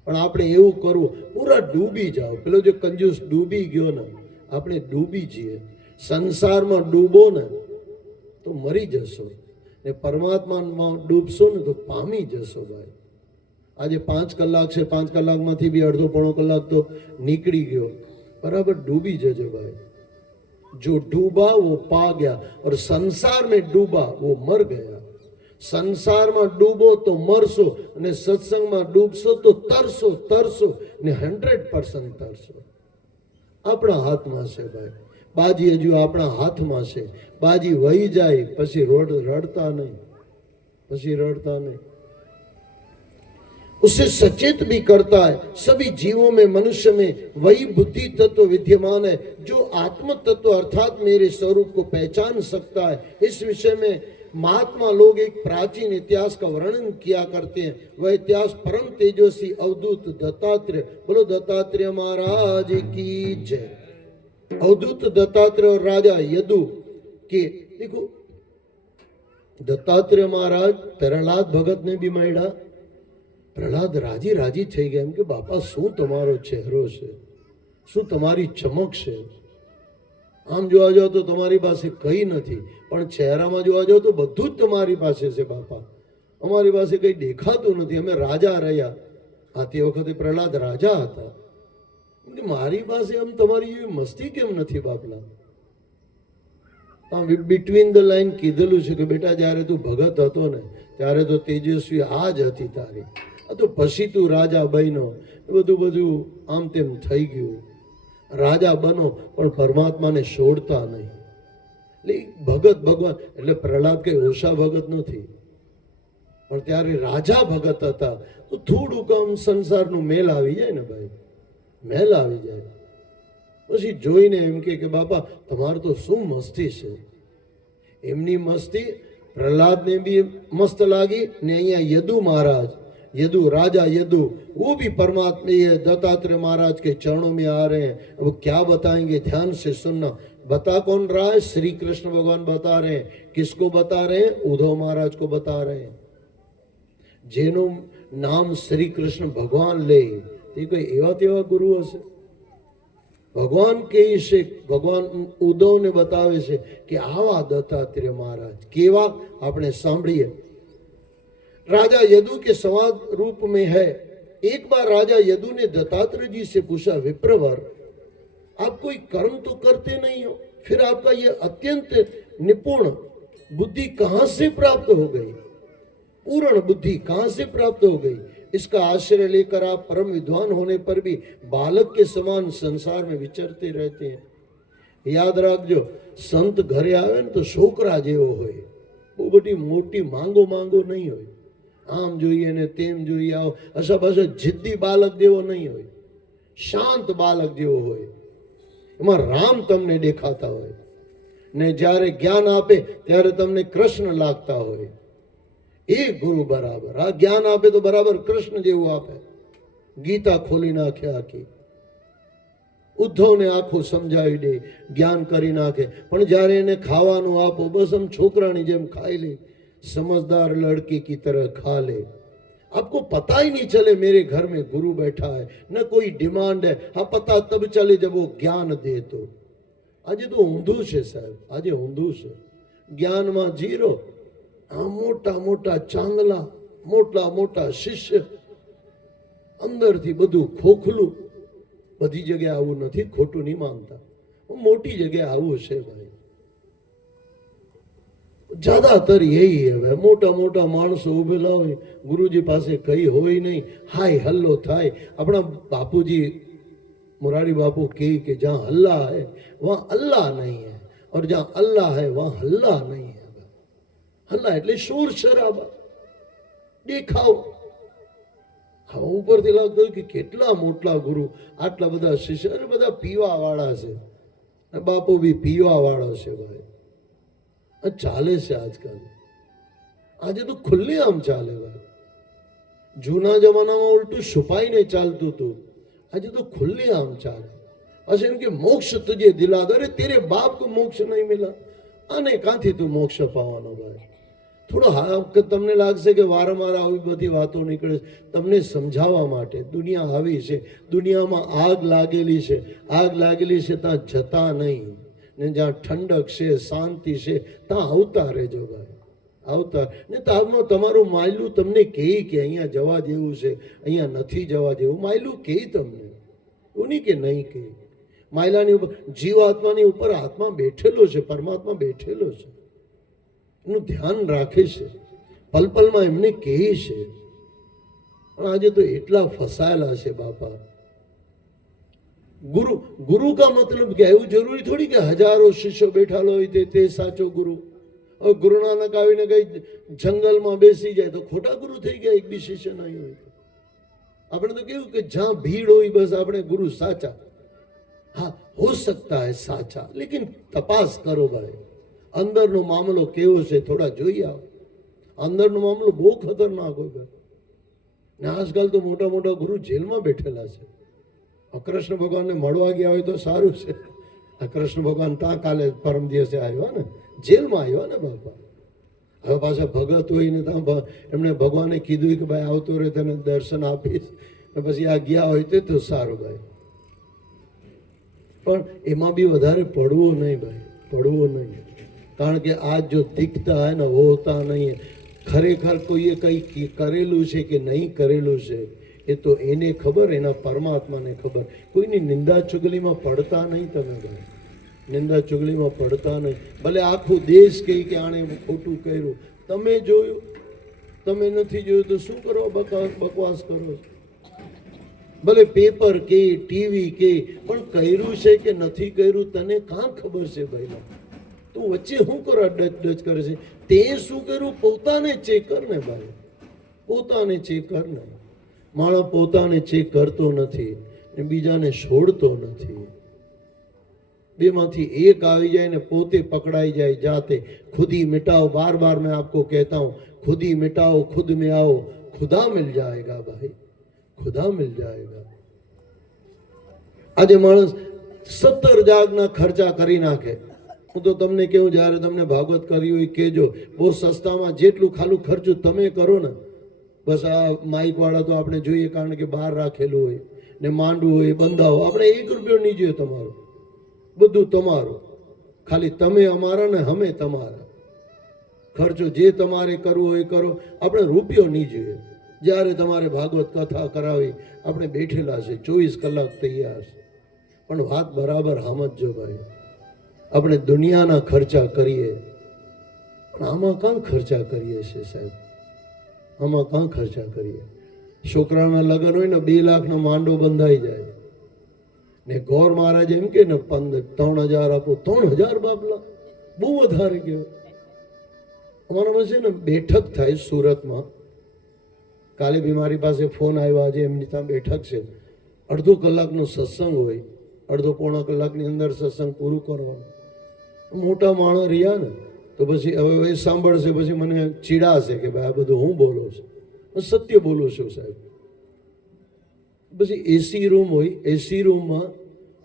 પણ આપણે એવું કરવું, પૂરા ડૂબી જાઓ. પેલો જે કંજૂસ ડૂબી ગયો ને, આપણે ડૂબી જઈએ. સંસારમાં ડૂબો ને તો મરી જશો, ને પરમાત્મામાં ડૂબશો ને તો પામી જશો ભાઈ. આજે 5 કલાક છે, 5 કલાકમાંથી બી અડધો પોણો કલાક તો નીકળી ગયો. बराबर डूबी जजो भाई. जो डूबा वो पा गया और संसार में डूबा वो मर गया. संसार में डूबो तो मरसो અને સત્સંગમાં ડૂબશો તો તરસો તરસો ને 100% તરસો. આપણા હાથમાં છે ભાઈ. બાજી હજુ આપણા હાથમાં છે. બાજી વહી જાય પછી રડતા નહીં, પછી रड़ता नहीं. उसे सचेत भी करता है. सभी जीवों में, मनुष्य में वही बुद्धि तत्व विद्यमान है जो आत्म तत्व अर्थात मेरे स्वरूप को पहचान सकता है. इस विषय में महात्मा लोग एक प्राचीन इतिहास का वर्णन किया करते हैं. वह इतिहास परम तेजस्वी अवधूत दत्तात्रेय, बोलो दत्तात्रेय महाराज की जय. अवधूत दत्तात्रेय और राजा यदु के, देखो दत्तात्रेय महाराज प्रहलाद भगत ने भी મળ્યા. પ્રહલાદ રાજી રાજી થઈ ગયા. એમ કે બાપા શું તમારો ચહેરો છે, શું તમારી ચમક છે. આમ જોવા જાઓ તો તમારી પાસે કંઈ નથી, પણ ચહેરામાં જોવા જાઓ તો બધું જ તમારી પાસે છે બાપા. અમારી પાસે કંઈ દેખાતું નથી, અમે રાજા રહ્યા. આ તે વખતે પ્રહલાદ રાજા હતા. મારી પાસે આમ તમારી એવી મસ્તી કેમ નથી બાપલા. બિટવીન ધ લાઈન કીધેલું છે કે બેટા જ્યારે તું ભગત હતો ને ત્યારે તો તેજસ્વી આ જ હતી તારી. આ તો પછી તું રાજા બન્યો, બધું આમ તેમ થઈ ગયું. રાજા બનો પણ પરમાત્માને છોડતા નહીં. એટલે ભગત ભગવાન એટલે પ્રહલાદ કઈ ઓછા ભગત નથી, પણ ત્યારે રાજા ભગત હતા. તો થોડુંક આમ સંસારનું મેલ આવી જાય ને ભાઈ, મેલ આવી જાય. પછી જોઈને એમ કે બાપા તમારે તો શું મસ્તી છે. એમની મસ્તી प्रहलाद ने भी मस्त लागी ने અહીંયા यदु महाराज, यदु राजा यदु, वो भी परमात्मा ये दत्तात्रेय महाराज के चरणों में आ रहे हैं. वो क्या बताएंगे, ध्यान से सुनना. बता कौन रहा है? श्री कृष्ण भगवान बता रहे हैं. किसको बता रहे हैं? उद्धव महाराज को बता रहे हैं. જેનું નામ શ્રી કૃષ્ણ ભગવાન લે તે કોઈ એવા તેવા ગુરુ હશે? ભગવાન કહે છે, ભગવાન ઉદ્ધવને બતાવે છે કે આવા દત્તાત્રેય મહારાજ કેવા, આપણે સાંભળીએ. राजा यदु के संवाद रूप में है. एक बार राजा यदु ने दत्तात्रेय जी से पूछा, विप्रवर आप कोई कर्म तो करते नहीं हो, फिर आपका ये अत्यंत निपुण बुद्धि कहां से प्राप्त हो गई, पूर्ण बुद्धि कहां से प्राप्त हो गई? इसका आश्रय लेकर आप परम विद्वान होने पर भी बालक के समान संसार में विचरते रहते हैं. याद रखजो, संत घरे आवे ने तो छोकरा जेवो होय, बહુ બધી મોટી માંગો નહીં હોય. આમ જોઈએ ને તેમ જોઈએ, આવો અસા પાછો જિદ્દી બાલક જેવો નહીં હોય, શાંત બાલક જેવો હોય. એમાં રામ તમને દેખાતા હોય. ને જ્યારે જ્ઞાન આપે ત્યારે તમને કૃષ્ણ લાગતા હોય, એ ગુરુ બરાબર. આ જ્ઞાન આપે તો બરાબર કૃષ્ણ જેવું આપે. ગીતા ખોલી નાખે આખી, ઉદ્ધવને આખું સમજાવી દે, જ્ઞાન કરી નાખે. પણ જ્યારે એને ખાવાનું આપો, બસ આમ છોકરાની જેમ ખાઈ લે. समझदार लड़की की तरह खा ले. आपको पता ही नहीं चले मेरे घर में गुरु बैठा है, न कोई डिमांड है. हाँ, पता तब चले जब वो ज्ञान दे तो. આજે તો ઊંધું છે સાહેબ, આજે ઊંધું છે. જ્ઞાનમાં જીરો, આ મોટા મોટા ચાંગલા, મોટા મોટા શિષ્ય, અંદરથી બધું ખોખલું. બધી જગ્યાએ આવું નથી, ખોટું નહીં માનતા, મોટી જગ્યાએ આવું છે ભાઈ. જ્યાદાતર यही है. મોટા મોટા માણસો ઉભેલા હોય, ગુરુજી પાસે કઈ હોય નહીં, હાય હલ્લો થાય. આપણા બાપુજી मुरारी बापू के जहाँ अल्लाह है वहाँ अल्लाह नहीं है, और जहाँ अल्लाह है वहाँ हल्ला नहीं है. हल्ला એટલે શોર શરાબા, દેખાવ. હવે ઉપરથી લાગતું કે કેટલા મોટા ગુરુ, આટલા બધા શિષ્ય, અરે બધા પીવા વાળા છે, બાપુ બી પીવા વાળો છે ભાઈ. ચાલે છે આજકાલ. આજે તો ખુલ્લે આમ ચાલે ભાઈ. જૂના જમાનામાં ઉલટું છુપાઈને ચાલતું હતું, આજે તો खुले आम चाले. अच्छा इनके मोक्ष तुझे दिला दो. अरे तेरे बाप को मोक्ष नहीं मिला, आने कांथी तू मोक्ष पावानो भाई. થોડો હા તમને લાગશે કે વારંવાર આવી બધી વાતો નીકળે, તમને સમજાવવા માટે. દુનિયા આવી છે, દુનિયામાં આગ લાગેલી છે, આગ લાગેલી છે ત્યાં જતા નહીં, ને જ્યાં ઠંડક છે, શાંતિ છે, ત્યાં આવતા રહેજો ભાઈ, આવતા. ને તારમાં તમારું માયલું તમને કહે કે અહીંયા જવા જેવું છે, અહીંયા નથી જવા જેવું. માયલું કહે તમને, એવું નહીં કે નહીં કહે. માયલાની ઉપર, જીવાત્માની ઉપર આત્મા બેઠેલો છે, પરમાત્મા બેઠેલો છે, એનું ધ્યાન રાખે છે, પલ પલમાં એમને કહે છે. પણ આજે તો એટલા ફસાયેલા છે બાપા. ગુરુ ગુરુ કા મતલબ क्या? એવું જરૂરી થોડી કે હજારો શિષ્યો બેઠાલો હોય તે સાચો ગુરુ. હવે ગુરુ નાનક આવીને કઈ જંગલમાં બેસી જાય તો ખોટા ગુરુ થઈ ગયા, એક બી શિષ્ય નહીં હોય. આપણે તો કેવું કે જ્યાં ભીડ હોય બસ આપણે ગુરુ સાચા. હા, હો સકતા હૈ સાચા, લેકિન તપાસ કરો ભાઈ, અંદરનો મામલો કેવો છે થોડા જોઈ આવો. અંદરનો મામલો બહુ ખતરનાક હોય ભાઈ. ને આજકાલ તો મોટા મોટા ગુરુ જેલમાં બેઠેલા છે. કૃષ્ણ ભગવાનને મળવા ગયા હોય તો સારું છે. આ કૃષ્ણ ભગવાન ત્યાં કાલે પરમ દિવસે આવ્યા ને, જેલમાં આવ્યા ને બાપા. હવે પાછા ભગત હોય ને ત્યાં એમણે ભગવાને કીધું કે ભાઈ આવતો રહે, તને દર્શન આપીશ. પછી આ ગયા હોય તે તો સારું ભાઈ. પણ એમાં બી વધારે પડવું નહીં ભાઈ, પડવું નહીં. કારણ કે આજ જો દિખતા હે ને હોતા નહીં. ખરેખર કોઈએ કંઈ કરેલું છે કે નહીં કરેલું છે એ તો એને ખબર, એના પરમાત્માને ખબર. કોઈની નિંદા ચુગલીમાં પડતા નહીં તમે ભાઈ, નિંદા ચુગલીમાં પડતા નહીં. ભલે આખું દેશ કહે કે આણે ખોટું કર્યું, તમે જોયું, તમે નથી જોયું તો શું કરો, બકવાસ કરો. ભલે પેપર કે ટીવી કે, પણ કર્યું છે કે નથી કર્યું તને કાં ખબર છે ભાઈ? તું વચ્ચે શું કરો ડચ કરે છે? તે શું કર્યું પોતાને ચેક કર ને ભાઈ, પોતાને ચેક કર ને. માણસ પોતાને ચેક કરતો નથી ને બીજાને છોડતો નથી. બેમાંથી એક આવી જાય ને પોતે પકડાઈ જાય જાતે. खुद ही मिटाओ, बार बार मैं आपको कहता हूँ, खुद ही मिटाओ, खुद में आओ, खुदा मिल जाएगा भाई, खुदा मिल जाएगा. આજે માણસ 17 જાગના ખર્ચા કરી નાખે. હું તો તમને કહું, જ્યારે તમને ભાગવત કરી હોય કહેજો, બહુ સસ્તામાં જેટલું ખાલું ખર્ચું તમે કરો ને, બસ આ માઇક વાળા તો આપણે જોઈએ કારણ કે બહાર રાખેલું હોય ને માંડવું હોય, બંધાવો. આપણે 1 રૂપિયો નહીં જોઈએ તમારો, બધું તમારું. ખાલી તમે અમારા ને અમે તમારા. ખર્ચો જે તમારે કરવો હોય કરો, આપણે રૂપિયો નહીં જોઈએ. જ્યારે તમારે ભાગવત કથા કરાવી, આપણે બેઠેલા છે 24 કલાક તૈયાર છે. પણ વાત બરાબર સમજજો ભાઈ, આપણે દુનિયાના ખર્ચા કરીએ પણ આમાં કાં ખર્ચા કરીએ છીએ સાહેબ? આમાં કાં ખર્ચા કરીએ? છોકરાના લગ્ન હોય ને 2 લાખનો માંડો બંધાઈ જાય ને ગોર મહારાજ એમ કે ને 3000 આપો. 3000 બાપલા, બહુ વધારે કહેવાય. અમારામાં છે ને બેઠક થાય સુરતમાં. કાલે બી મારી પાસે ફોન આવ્યો, આજે એમની ત્યાં બેઠક છે. અડધો કલાકનો સત્સંગ હોય, અડધો પોણા કલાકની અંદર સત્સંગ પૂરું કરવાનું. મોટા માણસ રહ્યા ને તો પછી હવે એ સાંભળશે, પછી મને ચીડાશે કે ભાઈ આ બધું હું બોલો છું. હું સત્ય બોલું છું સાહેબ. પછી એસી રૂમ હોય, એસી રૂમમાં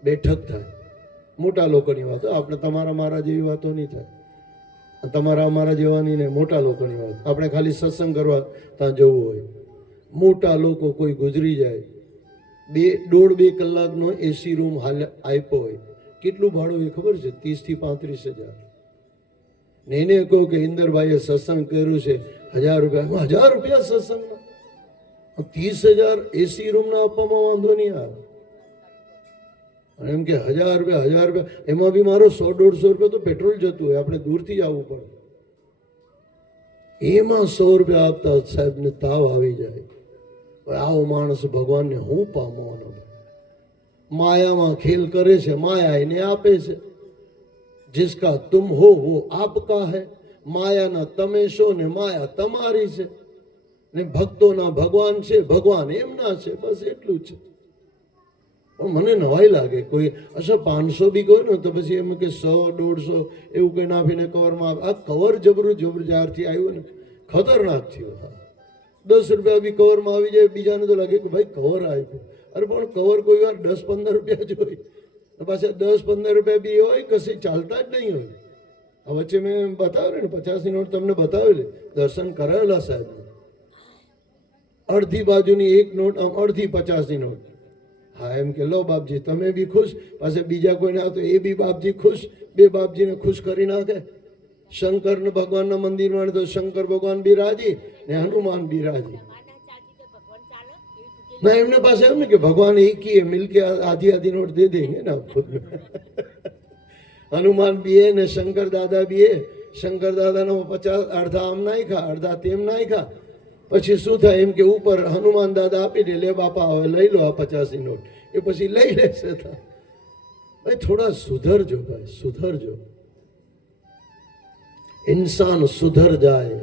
બેઠક થાય, મોટા લોકોની વાતો. આપણે તમારા મારા જેવી વાતો નહીં થાય, તમારા અમારા જેવાની ને મોટા લોકોની વાત. આપણે ખાલી સત્સંગ કરવા ત્યાં જવું હોય, મોટા લોકો કોઈ ગુજરી જાય, 1.5-2 કલાકનો એસી રૂમ આપ્યો હોય, કેટલું ભાડું હોય ખબર છે? 30,000 થી 35,000. ને એને કહો કે ઇન્દરભાઈએ સત્સંગ કર્યું છે 1,000 રૂપિયા. 1,000 રૂપિયા સત્સંગના? 30,000 એસી રૂમના આપવામાં વાંધો નહીં આવે. અને એમ કે 1,000 રૂપિયા, એમાં બી મારો 100-150 રૂપિયા તો પેટ્રોલ જતું હોય, આપણે દૂરથી જ આવવું પડે. એમાં 100 રૂપિયા આપતા સાહેબને તાવ આવી જાય. આવો માણસ ભગવાનને હું પામવાનો? માયામાં ખેલ કરે છે, માયા એને આપે છે. जिसका तुम हो वो आपका है. માયાના તમે છો ને માયા તમારી છે. ને ભક્તોના ભગવાન છે, ભગવાન એમના છે. બસ એટલું જ છે. પણ મને નવાઈ લાગે કોઈ 500 બી કહ્યું ને તો પછી એમ કે 100-150 એવું કઈ નાખીને કવરમાં આ કવર જબરું જ્યારથી આવ્યું ને ખતરનાક થયું. 10 રૂપિયા બી કવરમાં આવી જાય, બીજાને તો લાગે કે ભાઈ કવર આવ્યું. અરે પણ કવર કોઈ વાર 10-15 રૂપિયા જ હોય, પાછા 10-15 રૂપિયા બી હોય કશી ચાલતા જ નહીં હોય. આ વચ્ચે મેં બતાવેલું ને 50ની નોટ તમને બતાવેલી, દર્શન કરાવેલા સાહેબ. અડધી બાજુની એક નોટ, અડધી 50ની નોટ. હા એમ કે લો બાપજી તમે બી ખુશ, પાછા બીજા કોઈને આવે તો એ બી બાપજી ખુશ, બે બાપજીને ખુશ કરી નાખે. શંકર ભગવાનના મંદિરમાં તો શંકર ભગવાન બી રાજી ને હનુમાન બી રાજી. ના એમને પાસે એમ ને કે ભગવાન એક ही है, मिलके आधी नोट दे देंगे ना खुद में. હનુમાન બી ને શંકર દાદા બી. શંકર દાદાનો 50 અડધા આમ નાખ્યા, અડધા તેમ નાખ્યા. પછી શું થાય એમ કે ઉપર હનુમાન દાદા આપી દે, લે બાપા હવે લઈ લો આ 50ની નોટ. એ પછી લઈ લેશે. ભાઈ થોડા સુધરજો, ભાઈ સુધરજો. इंसान सुधर जाए,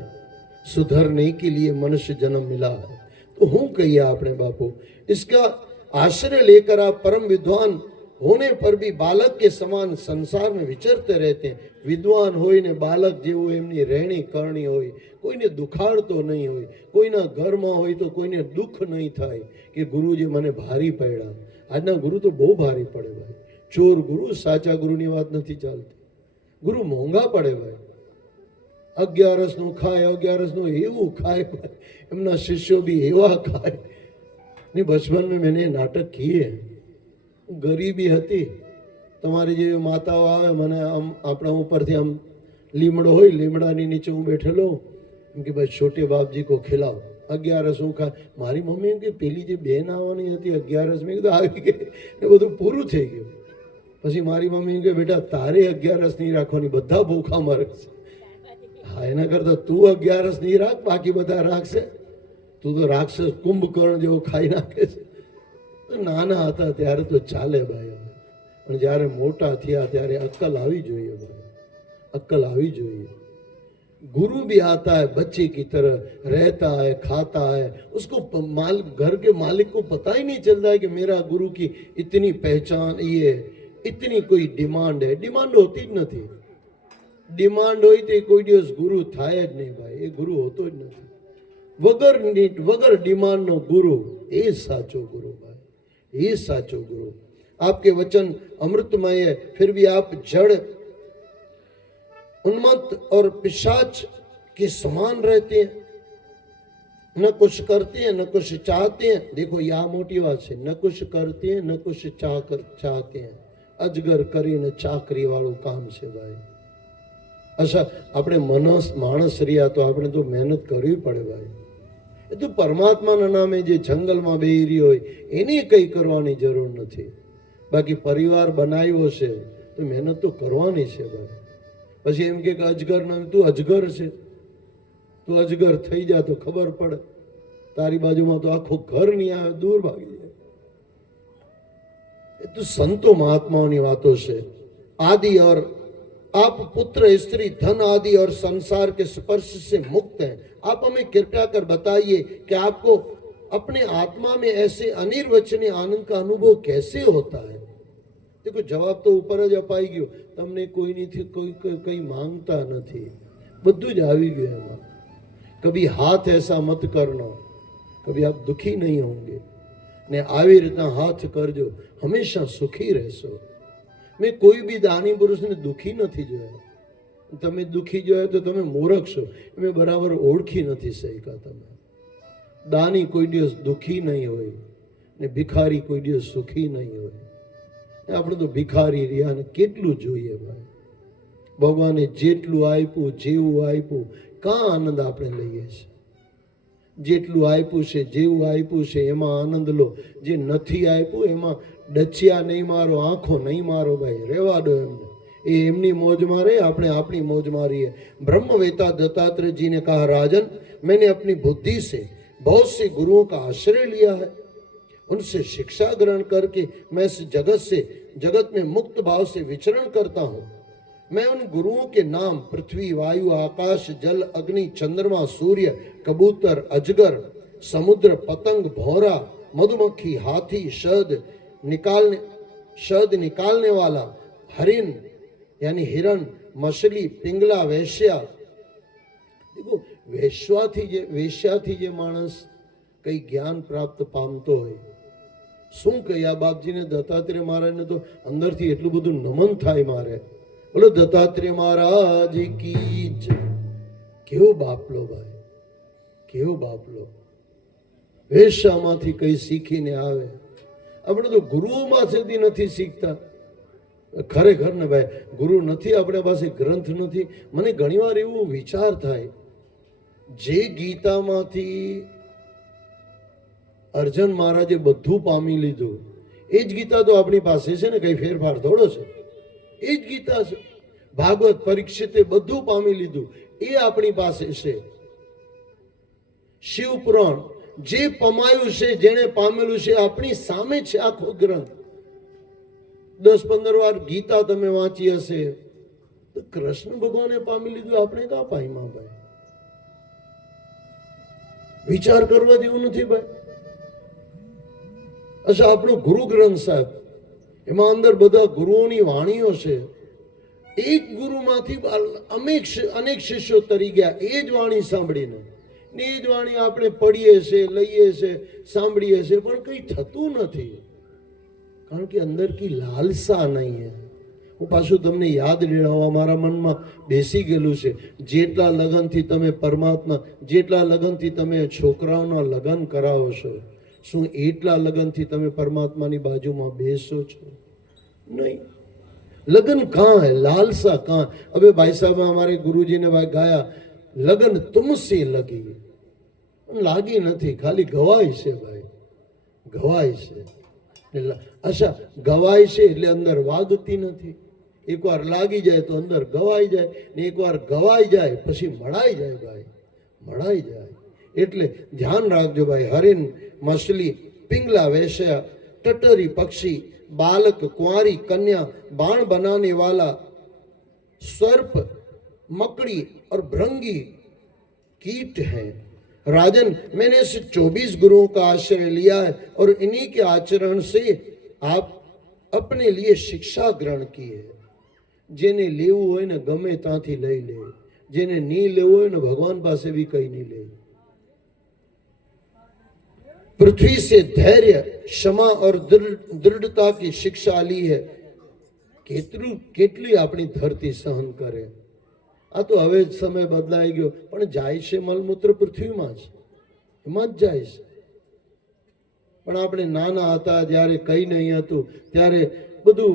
सुधरने के लिए मनुष्य जन्म मिला है. तो हूं कहिए आपने बापू, इसका आश्रय लेकर आप परम विद्वान होने पर भी बालक के समान संसार में विचरते रहते हैं. विद्वान होय ने बालक जेवुं एमनी રહેણી કરણી હોય, કોઈને દુખાડતો નહીં હોય, કોઈના ઘરમાં હોય તો કોઈને દુઃખ નહીં થાય કે ગુરુજી મને ભારી પડ્યા. આજના ગુરુ તો બહુ ભારી પડે ભાઈ. ચોર ગુરુ, સાચા ગુરુની વાત નથી ચાલતી. ગુરુ મોંઘા પડે ભાઈ. 11નું ખાય, 11નું એવું ખાય, એમના શિષ્યો બી એવા ખાય. ને બચપન में मैंने नाटक किए. ગરીબી હતી. તમારી જેવી માતાઓ આવે, મને આમ આપણા ઉપરથી આમ લીમડો હોય, લીમડાની નીચે હું બેઠેલો, એમ કે ભાઈ છોટે બાપજી કો ખિલાઓ. 11 હું ખા. મારી મમ્મી એમ કે પેલી જે બેન આવવાની હતી 11 મેં કીધું આવી ગઈ ને બધું પૂરું થઈ ગયું. પછી મારી મમ્મી એમ કે બેટા તારે 11 નહીં રાખવાની, બધા ભૂખા મરે છે. હા એના કરતા તું 11 નહીં રાખ, બાકી બધા રાખશે. તું તો રાક્ષસ કુંભકર્ણ જેવો ખાઈ નાખે છે. નાના હતા ત્યારે તો ચાલે ભાઈ, પણ જ્યારે મોટા થયા ત્યારે અક્કલ આવી જોઈએ ભાઈ, अक्ल आवी જોઈએ. गुरु भी आता है बच्चे की तरह, रहता है, खाता है, उसको घर के मालिक को पता ही नहीं चलता है कि मेरा गुरु की इतनी पहचान, ये इतनी कोई डिमांड है. डिमांड होती જ નથી. डिमांड હોય તો કોઈ દિવસ ગુરુ થાય જ નહીં ભાઈ, એ ગુરુ હોતો જ નથી. વગર ડિમાન્ડનો ગુરુ એ સાચો ગુરુ भाई, ये साचो गुरु. आपके वचन अमृतमय है, फिर भी आप जड़, उन्मत्त और पिशाच के समान रहते हैं. न कुछ करते हैं न कुछ चाहते हैं. देखो यह मोटी बात है, न कुछ करते हैं न कुछ चाहते हैं. अजगर કરીને ચાકરી વાળું કામ છે ભાઈ. અચ્છા આપણે માણસ રહ્યા તો આપણે તો મહેનત કરવી પડે ભાઈ. એ તો પરમાત્માના નામે જે જંગલમાં બેહી રહ્યો હોય એને કંઈ કરવાની જરૂર નથી. બાકી પરિવાર બનાવ્યો છે તો મહેનત તો કરવાની છે ભાઈ. પછી એમ કે અજગર નામ, તું અજગર છે, તું અજગર થઈ જા તો ખબર પડે. તારી બાજુમાં તો આખું ઘર નહીં આવે, દૂર ભાગી જાય. એ તો સંતો મહાત્માઓની વાતો છે. आदि और आप पुत्र स्त्री धन आदि और संसार के स्पर्श से मुक्त हैं. आप हमें कृपया कर बताइए कि आपको अपने आत्मा में ऐसे अनिर्वचनीय आनंद का अनुभव कैसे होता है. तो દેખો જવાબ તો ઉપર જ અપાઈ ગયો, તમને કોઈનીથી કોઈ કંઈ માંગતા નથી, બધું જ આવી ગયું એમાં. કભી હાથ એસા મત કરનો, કભી આપ દુખી નહીં હોંગે, ને આવી રીતના હાથ કરજો, હંમેશા સુખી રહેશો. મેં કોઈ બી દાની પુરુષને દુખી નથી જોયા. તમે દુખી જોયા તો તમે મૂર્ખ છો, મેં બરાબર ઓળખી નથી શક્યા. તમે દાની કોઈ દિવસ દુખી નહીં હોય ને ભિખારી કોઈ દિવસ સુખી નહીં હોય. આપણે તો ભિખારી રહ્યા ને કેટલું જોઈએ ભાઈ. ભગવાને જેટલું આપ્યું, જેવું આપ્યું, કાં આનંદ આપણે લઈએ છીએ. જેટલું આપ્યું છે, જેવું આપ્યું છે એમાં આનંદ લો. જે નથી આપ્યું એમાં ડચિયા નહીં મારો, આંખો નહીં મારો ભાઈ, રહેવા દો એમને. એ એમની मौज मारे, આપણે આપણી मौज मारिए. ब्रह्मवेता दत्तात्रेय जी ने कहा, राजन मैंने अपनी बुद्धि से बहुत से गुरुओं का आश्रय लिया है, उनसे शिक्षा ग्रहण करके मैं इस जगत में मुक्त भाव से विचरण करता हूँ. मैं उन गुरुओं के नाम पृथ्वी, वायु, आकाश, जल, अग्नि, चंद्रमा, सूर्य, कबूतर, अजगर, समुद्र, पतंग, भौरा, मधुमक्खी, हाथी, शहद निकालने वाला, हरिन यानी हिरण, मछली, पिंगला, वेश्या. देखो वेश्याथी जे माणस कई ज्ञान प्राप्त पामतो હોય, શું કહ્યા બાપજીને દત્તાત્રેય મહારાજને તો અંદરથી એટલું બધું નમન થાય મારે. બોલો દત્તાત્રેય મહારાજ કી જય. કેવો બાપલો ભાઈ, કેવો બાપલો. વેશ્યામાંથી કઈ શીખીને આવે. આપણે તો ગુરુઓમાંથી નથી શીખતા. ખરેખર ને ભાઈ, ગુરુ નથી આપણા પાસે, ગ્રંથ નથી. મને ઘણીવાર એવું વિચાર થાય, જે ગીતામાંથી અર્જુન મહારાજે બધું પામી લીધું, એ જ ગીતા તો આપણી પાસે છે ને, કઈ ફેરફાર થોડો છે. એ જ ગીતા છે. ભાગવત પરીક્ષિતે બધું પામી લીધું, એ આપણી પાસે છે. શિવ પુરાણ જે પમાયું છે, જેણે પામેલું છે, આપણી સામે છે આખો ગ્રંથ. 10-15 વાર ગીતા તમે વાંચી હશે, તો કૃષ્ણ ભગવાને પામી લીધું, આપણે કાં પામ્યા ભાઈ? વિચાર કરવા જેવું નથી ભાઈ. અચ્છા, આપણું ગુરુ ગ્રંથ સાહેબ, એમાં અંદર બધા ગુરુઓની વાણીઓ છે. એક ગુરુમાંથી અનેક શિષ્યો તરી ગયા, એ જ વાણી સાંભળીને. ને એ જ વાણી આપણે પઢીએ છે, લઈએ છે, સાંભળીએ છે, પણ કંઈ થતું નથી. કારણ કે અંદર કી લાલસા નહીં હે. હું પાછું તમને યાદ દિલાવવા, મારા મનમાં બેસી ગયેલું છે. જેટલા લગનથી તમે પરમાત્મા, જેટલા લગનથી તમે છોકરાઓના લગ્ન કરાવો છો, શું એટલા લગનથી તમે પરમાત્માની બાજુમાં બેસો છો? નહીં. લગન કાં હે, લાલસા કાં? હવે ભાઈ સાહેબ અમારે ગુરુજીને ભાઈ ગાયા, લગન તુમસે લગી. લાગી નથી, ખાલી ગવાય છે ભાઈ, ગવાય છે. અચ્છા, ગવાય છે એટલે અંદર વાગતી નથી. એકવાર લાગી જાય તો અંદર ગવાઈ જાય, ને એકવાર ગવાઈ જાય પછી મળાઈ જાય ભાઈ, મળાઈ જાય. એટલે ધ્યાન રાખજો ભાઈ. હરિન, મછલી, पिंगला वैश्या, टटरी पक्षी, बालक, कुंवारी, कन्या, बाण बनाने वाला, सर्प, मकड़ी और भृंगी कीट हैं। राजन, मैंने इस 24 गुरुओं का आश्रय लिया है और इन्हीं के आचरण से आप अपने लिए शिक्षा ग्रहण की है। जेने लेवू होय ने गमे तांथी लई ले, जेने नी लेवू होय ने भगवान पासे भी कई नहीं ले। पृथ्वी से धैर्य, क्षमा और दृढ़ता की शिक्षा ली है। કેટલી આપણી ધરતી સહન કરે। આ તો હવે સમય બદલાઈ ગયો, પણ જાય છે મલમૂત્ર પૃથ્વીમાં જ, એમાં જ જાય છે। પણ આપણે નાના હતા જ્યારે કઈ નહીં હતું, ત્યારે બધું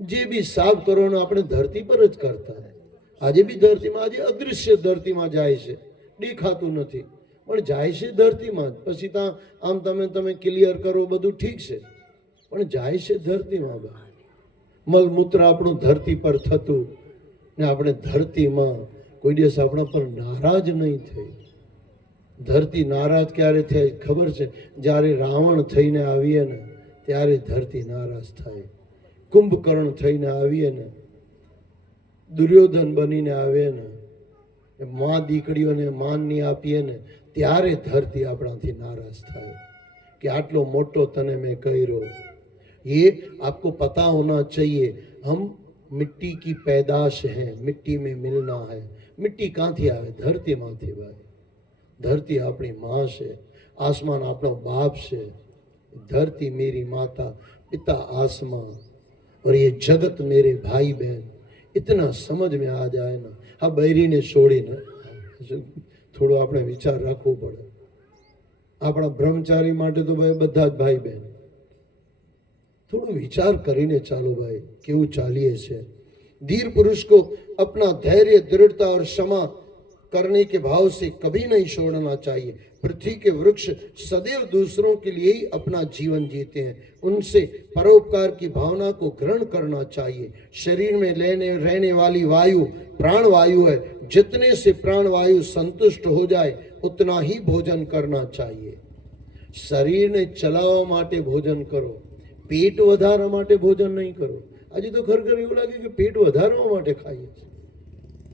જે બી સાફ કરવાનું આપણે ધરતી પર જ કરતા। આજે બી ધરતીમાં, આજે અદૃશ્ય ધરતીમાં જાય છે, દેખાતું નથી, પણ જાય છે ધરતીમાં જ। પછી ત્યાં આમ તમે ક્લિયર કરો બધું ઠીક છે, પણ જાય છે ધરતીમાં। મલમૂત્ર આપણું ધરતી પર થતું ને આપણે ધરતીમાં કોઈ દિવસ આપણા પર નારાજ નહીં થઈ। ધરતી નારાજ ક્યારે થાય ખબર છે? જ્યારે રાવણ થઈને આવીએ ને ત્યારે ધરતી નારાજ થાય। કુંભકર્ણ થઈને આવીએ ને, દુર્યોધન બનીને આવીએ ને, મા દીકરીઓને માન નહીં આપીએ ને, ત્યારે ધરતી આપણાથી નારાજ થાય કે આટલો મોટો તને મેં કર્યો, ये आपको पता होना चाहिए। हम मिट्टी की पैदाश हैं, मिट्टी में मिलना है। मिट्टी क्यांथी आवे? धरतीमांथी भाई। धरती अपनी माँ से, आसमान अपनो बाप से। धरती मेरी माता, पिता आसमान, और ये जगत मेरे भाई बहन। इतना समझ में आ जाए ना। हाँ, बैरी ने छोड़ी ने थोड़ो આપણે વિચાર રાખવો પડે। આપણા બ્રહ્મચારી માટે તો ભાઈ બધા જ ભાઈ બહેન। थोड़ा विचार करीने चालो भाई, केवू चालिए छे। धीर पुरुष को अपना धैर्य, दृढ़ता और क्षमा करने के भाव से कभी नहीं छोड़ना चाहिए। पृथ्वी के वृक्ष सदैव दूसरों के लिए ही अपना जीवन जीते हैं। उनसे परोपकार की भावना को ग्रहण करना चाहिए। शरीर में रहने वाली वायु प्राण वायु है। जितने से प्राण वायु संतुष्ट हो जाए उतना ही भोजन करना चाहिए। शरीर ने चलावा माटे भोजन करो, पेट વધારવા માટે ભોજન નહીં કરો। આજે તો ખરેખર એવું લાગે કે પેટ વધારવા માટે ખાઈએ છીએ,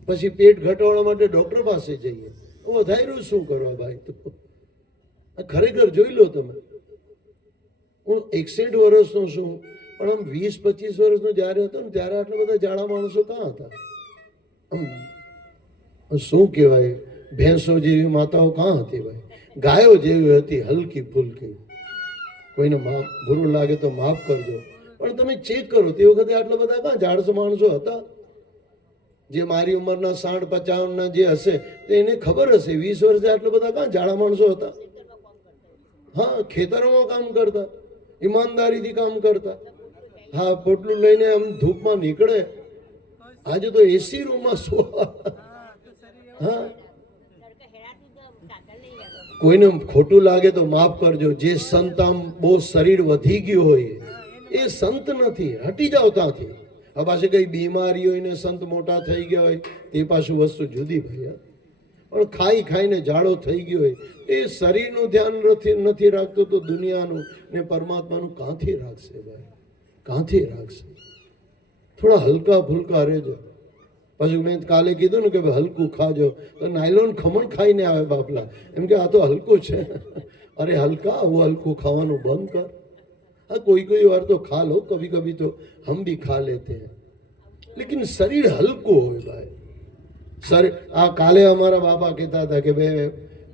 પછી પેટ ઘટાડવા માટે ડોક્ટર પાસે જઈએ। વધાર્યું શું કરવા ભાઈ? તો ખરેખર જોઈ લો તમે। હું 61 વર્ષનો છું, પણ આમ 20-25 વર્ષનો જ્યારે હતો ને ત્યારે આટલા બધા જાડા માણસો કાં હતા? શું કહેવાય, ભેંસો જેવી માતાઓ કાં હતી ભાઈ? ગાયો જેવી હતી, હલકી ફુલકી। કોઈને ભૂરું લાગે તો માફ કરજો, પણ તમે ચેક કરો તે વખતે આટલા બધા કાં જાડસો માણસો હતા? જે મારી ઉંમરના 60-55 જે હશે તો એને ખબર હશે 20 વર્ષે આટલા બધા કાં જાડા માણસો હતા? હા, ખેતરોમાં કામ કરતા, ઈમાનદારીથી કામ કરતા। હા, પોટલું લઈને આમ ધૂપમાં નીકળે। આજે તો એસી રૂમમાં સોવા। હા, કોઈને ખોટું લાગે તો માફ કરજો। જે સંત આમ બહુ શરીર વધી ગયું હોય એ સંત નથી, હટી જાઓ ત્યાંથી। આ પાછી કઈ બીમારી હોય ને સંત મોટા થઈ ગયા હોય તે પાછું વસ્તુ જુદી ભાઈ। પણ ખાઈ ખાઈને જાડો થઈ ગયો હોય એ શરીરનું ધ્યાન નથી રાખતો તો દુનિયાનું ને પરમાત્માનું કાંથી રાખશે ભાઈ? કાંથી રાખશે? થોડા હલકા ફુલકા રહેજો। પછી મેં કાલે કીધું ને કે ભાઈ હલકું ખાજો, તો નાયલોન ખમણ ખાઈને આવે બાપલા, એમ કે આ તો હલકું છે। અરે હલકા, वो હલકું ખાવાનું બંધ કર। हाँ, कोई कोई बार तो खा लो, कभी कभी तो हम भी खा लेते हैं, लेकिन शरीर हल्को हो भाई। शरीर आ काले हमारा बापा कहता था कि भाई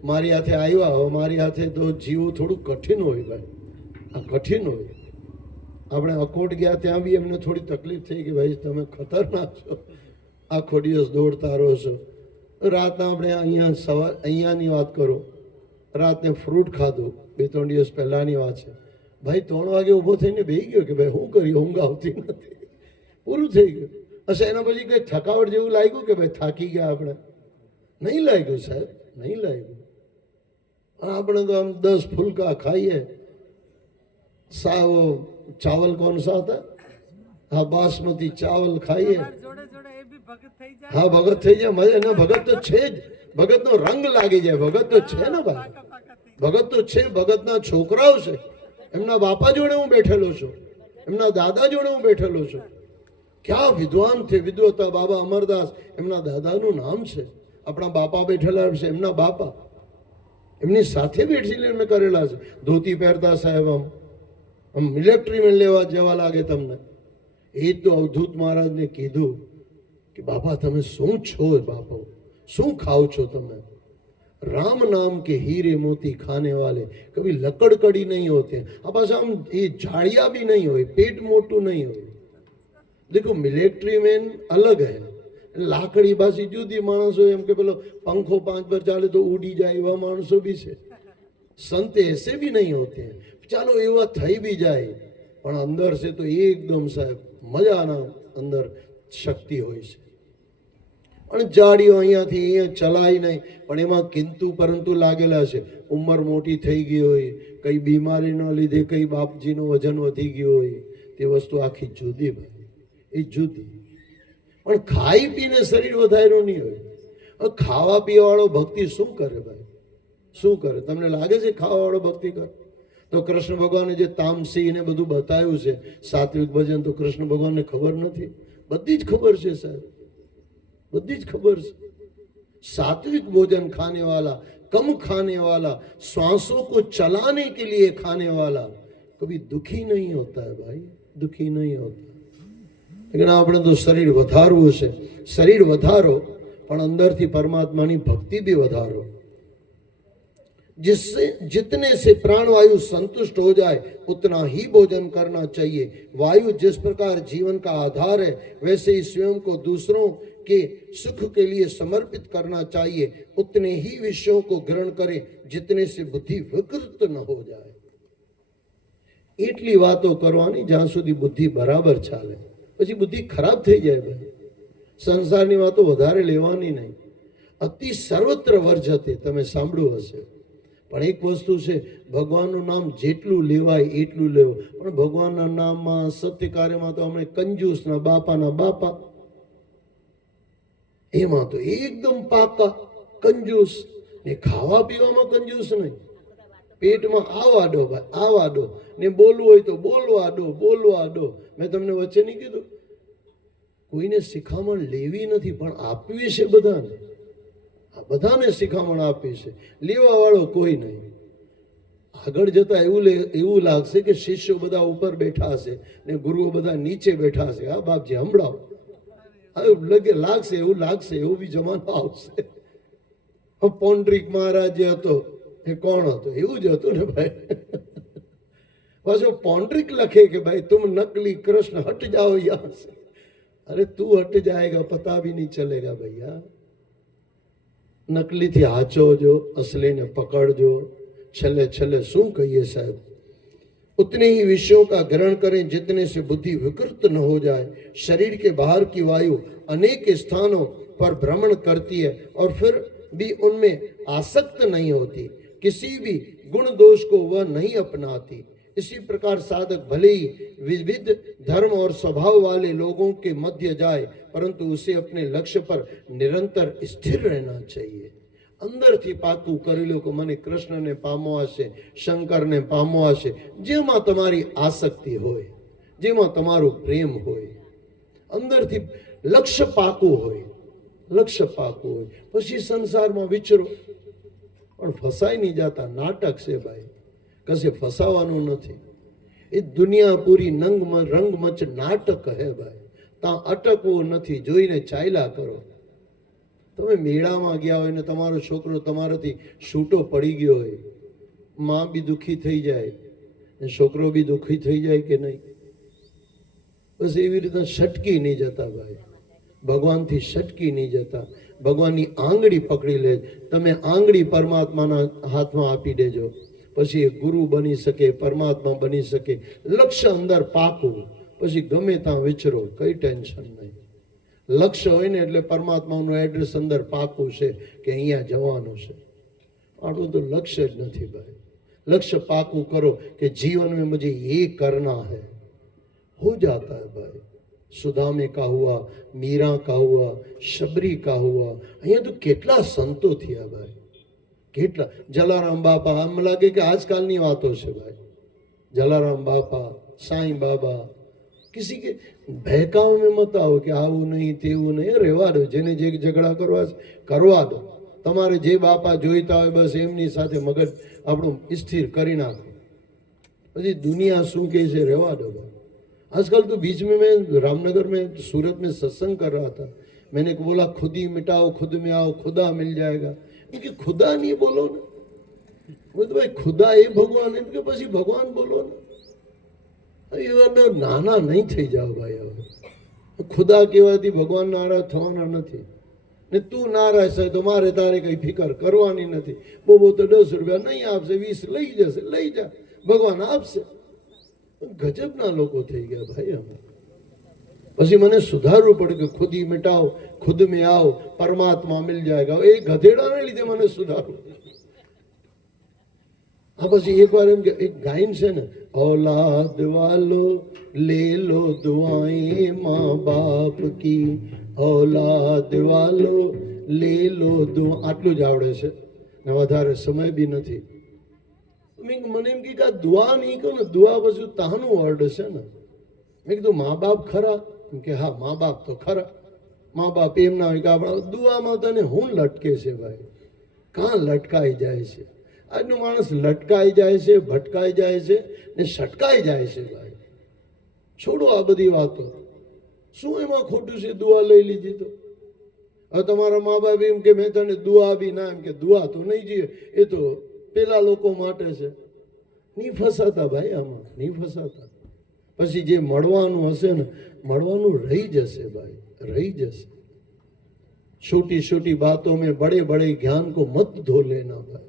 मारी हाथे आया हो, मारी हाथे तो जीव थोड़ू कठिन हो भाई। आ कठिन हो। આપણે અકોટ ગયા ત્યાં બી એમને થોડી તકલીફ થઈ કે ભાઈ તમે ખતરનાક છો, આખો દિવસ દોડતા રહો છો। રાતના આપણે અહીંયાની વાત કરો, રાતને ફ્રૂટ ખાધું 2-3 દિવસ પહેલાંની વાત છે ભાઈ। 3 વાગે ઊભો થઈને બેસી ગયો કે ભાઈ શું કર્યું, ઊંઘ આવતી નથી, પૂરું થઈ ગયું। અચ્છા, એના પછી કંઈ થકાવટ જેવું લાગ્યું કે ભાઈ થાકી ગયા આપણે? નહીં લાગ્યું સાહેબ, નહીં લાગ્યું। આપણે તો આમ 10 ફુલકા ખાઈએ। चावल कौन सा था? हाँ, बासमती चावल खाइए। हाँ, भगत थी जाए मजे ना। भगत तो छे ज, भगत नो रंग लागी जाए। भगत तो छे ना भाई, भगत तो छे। भगत ना छोकराओ छे, एमना बापा जोड़े हूँ बैठेलो छो, एमना दादा जोड़े हूँ बैठेलो छो। क्या विद्वान थे, विद्वता बाबा अमरदास एमना दादानु नाम छे। अपना बापा बैठेला छे, एमना बापा एमनी साथे बेठीने एमने करेला छे। धोती पहेरता साहेब, हम मिलिटरी में लेवा जवा लागे तमने। ए तो अवधूत महाराज ने कीधु कि बापा तमे शू छो? बापा शू खाओ छो तमे? राम नाम के हीरे मोती खाने वाले कभी लकड़कड़ी नहीं होते। अब हम ये झाड़िया भी नहीं हो, पेट मोटू नहीं हो। देखो मिलिट्री मैन अलग है, लाकड़ी भाषी जुदी माणसो एम के पेलो पंखो 5 पर चाले तो उड़ी जाए एवा माणसो भी छे। संत ऐसे भी नहीं होते हैं। ચાલો એવા થઈ બી જાય, પણ અંદર છે તો એકદમ સાહેબ મજાના અંદર શક્તિ હોય છે। પણ જાડીઓ અહીંયાથી અહીંયા ચલાય નહીં, પણ એમાં કિંતુ પરંતુ લાગેલા છે। ઉંમર મોટી થઈ ગઈ હોય, કઈ બીમારીના લીધે કઈ બાપજીનું વજન વધી ગયું હોય, તે વસ્તુ આખી જુદી ભાઈ, એ જુદી। પણ ખાઈ પીને શરીર વધાર્યું નહીં હોય। ખાવા પીવાવાળો ભક્તિ શું કરે ભાઈ? શું કરે? તમને લાગે છે ખાવાવાળો ભક્તિ કરે? તો કૃષ્ણ ભગવાને જે તામસી ને બધું બતાવ્યું છે, સાત્વિક ભજન, તો કૃષ્ણ ભગવાનને ખબર નથી? બધી જ ખબર છે સાહેબ, બધી જ ખબર છે। सात्विक भोजन खाने वाला, कम खाने वाला, श्वासों को चलाने के लिए खाने वाला, कभी दुखी नहीं होता है भाई, दुखी नहीं होता। लेकिन આપણે તો શરીર વધારવું છે, શરીર વધારો પણ અંદરથી પરમાત્માની ભક્તિ भी વધારો, जिससे जितने से प्राणवायु संतुष्ट हो जाए उतना ही भोजन करना चाहिए। वायु जिस प्रकार जीवन का आधार है वैसे ही स्वयं को दूसरों के सुख के लिए समर्पित करना चाहिए। उतने ही विषयों को ग्रहण करें जितने से बुद्धि विकृत न हो जाए। એટલી વાતો કરવાની જ્યાં સુધી બુદ્ધિ બરાબર ચાલે, પછી બુદ્ધિ ખરાબ થઈ જાય ભાઈ। સંસારની વાતો વધારે લેવાની નહીં। અતિ સર્વત્ર વર્જતે, તમે સાંભળ્યું હશે। પણ એક વસ્તુ છે, ભગવાનનું નામ જેટલું લેવાય એટલું લેવું। પણ ભગવાનના નામમાં સત્ય કાર્યમાં તો અમે કંજૂસના બાપાના બાપા, એમાં તો એકદમ પાકા કંજૂસ ને, ખાવા પીવામાં કંજૂસ નહીં, પેટમાં આવા દો ભાઈ, આવા દો ને, બોલવું હોય તો બોલવા દો, બોલવા દો। મેં તમને વચ્ચે નહીં કીધું, કોઈને શિખામણ લેવી નથી પણ આપવી છે બધાને, બધાને શિખામણ આપી છે, લેવા વાળો કોઈ નહીં। આગળ જતા એવું લાગશે કે શિષ્યો બધા ઉપર બેઠા હશે ને ગુરુઓ બધા નીચે બેઠા હશે। હા બાપજી સંભળાવો, લગે લાગશે, એવું લાગશે, એવું બી જમાનો આવશે। પૌંડરીક મહારાજ જે હતો એ કોણ હતો? એવું જ હતું ને ભાઈ। પાછો પૌંડરીક લખે કે ભાઈ तुम नकली कृष्ण हट जाओ यहाँ से। अरे तू हट जाएगा पता भी नहीं चलेगा भैया। नकली थी हाचो जो, असली ने पकड़ जो, छले छले शू कहिए साहब। उतने ही विषयों का ग्रहण करें जितने से बुद्धि विकृत न हो जाए। शरीर के बाहर की वायु अनेक स्थानों पर भ्रमण करती है और फिर भी उनमें आसक्त नहीं होती, किसी भी गुण दोष को वह नहीं अपनाती। इसी प्रकार साधक भले ही विविध धर्म और स्वभाव वाले लोगों के मध्य जाए परंतु उसे अपने लक्ष्य पर निरंतर स्थिर रहना चाहिए। अंदर थी पाकू करी लो कि मने कृष्ण ने पामवा छे, शंकर ने पामवा छे। जेमा तमारी आसक्ति होय, जेमा तमारो प्रेम होय, अंदर थी लक्ष्य पाकू होय, लक्ष्य पाकू होय, पछी संसार में विचरो पण फसाई नहीं जाता। नाटक से भाई, कसे फसावानुं नथी। ए दुनिया पूरी रंगमंच नाटक है भाई, ता अटकवो नथी, जोईने चाल्या करो। तमे मेळामां गया होय ने तमारो छोकरो तमाराथी छूटो पड़ी गयो होय, मां बी दुखी थई जाए ने छोकरो बी दुखी थई जाए के नहीं? बस एवी रीते छटकी नहीं जता भाई, भगवान थी छटकी नहीं जता। भगवाननी आंगળી पकड़ी ले, तमे आंगળી परमात्माना हाथमां आपी देजो, પછી ગુરુ બની શકે, પરમાત્મા બની શકે। લક્ષ્ય અંદર પાકું, પછી ગમે ત્યાં વિચરો, કઈ ટેન્શન નહીં। લક્ષ્ય હોય ને એટલે પરમાત્માનું એડ્રેસ અંદર પાકું છે કે અહીંયા જવાનું છે। આપણું તો લક્ષ્ય જ નથી ભાઈ। લક્ષ્ય પાકું કરો કે जीवन में मुझे ये करना है, हो जाता है भाई। सुदामे का हुआ, मीरा का हुआ, शबरी का हुआ, અહીંયા તો કેટલા સંતો થયા ભાઈ, કેટલા। જલારામ બાપા, આમ લાગે કે આજકાલની વાતો છે ભાઈ। જલારામ બાપા, સાईं बाबा, किसी के बहकाव में मत आओ कि આવું નહીં તેવું નહીં, રહેવા દો। જેને જે ઝઘડા કરવા કરવા દો। તમારે જે બાપા જોઈતા હોય બસ એમની સાથે મગજ આપણું સ્થિર કરી નાખો, પછી દુનિયા શું કહે છે રહેવા દો ભાઈ। आजकल तो बीच में मैं रामनगर में, सूरत में सत्संग कर रहा था। मैंने बोला खुद ही मिटाओ, खुद में आओ, खुदा मिल जाएगा। क्योंकि खुदा नहीं बोलो ना, वो तो भाई खुदा ये भगवान है, इनके पास ही भगवान बोलो ना। ये वाला नाना नहीं थी जाओ भाई। अब खुदा कहेवाथी भगवान नाराज थवाना नहीं ने। तू नाराज है तो मारे तारे कई फिकर करवानी नहीं। बो तो 10 रुपया नहीं आपसे, 20 लई जैसे लई जा, भगवान आपसे। गजबना लोगो थई गया भाई हम। પછી મને સુધારવું પડે કે ખુદ ही मिटाओ, खुद में आओ, परमात्मा मिल जाएगा। એ ગધેડાને લીધે મને સુધારવું। આ પછી એકવાર એમ કે એક ગાયન છે ને, औलाद वालो ले लो दुआएं माँ बाप की, औलाद वालो ले लो दुआ। આટલું જ આવડે છે ને વધારે સમય બી નથી। મને એમ કે આ દુઆ નહીં કહું ને, દુઆ પછી તાનું વર્ડ છે ને। મેં કીધું મા બાપ ખરા? કે હા મા બાપ તો ખરા। મા બાપ એમ ના હોય કે આપણા દુઆમાં તને હું લટકે છે ભાઈ, કાં લટકાઈ જાય છે। આજનો માણસ લટકાઈ જાય છે, ભટકાઈ જાય છે ને છટકાઈ જાય છે ભાઈ. છોડો આ બધી વાતો. શું એમાં ખોટું છે દુઆ લઈ લીધી તો? હવે તમારા મા બાપ એમ કે મેં તને દુઆ આપી, ના એમ કે દુઆ તો નહીં જોઈએ, એ તો પેલા લોકો માટે છે. નહીં ફસાતા ભાઈ, આમાં નહીં ફસાતા. પછી જે મળવાનું હશે ને, મળવાનું રહી જશે ભાઈ, રહી જશે. छोटी छोटी बातों में बड़े बड़े ज्ञान को मत धो लेना भाई.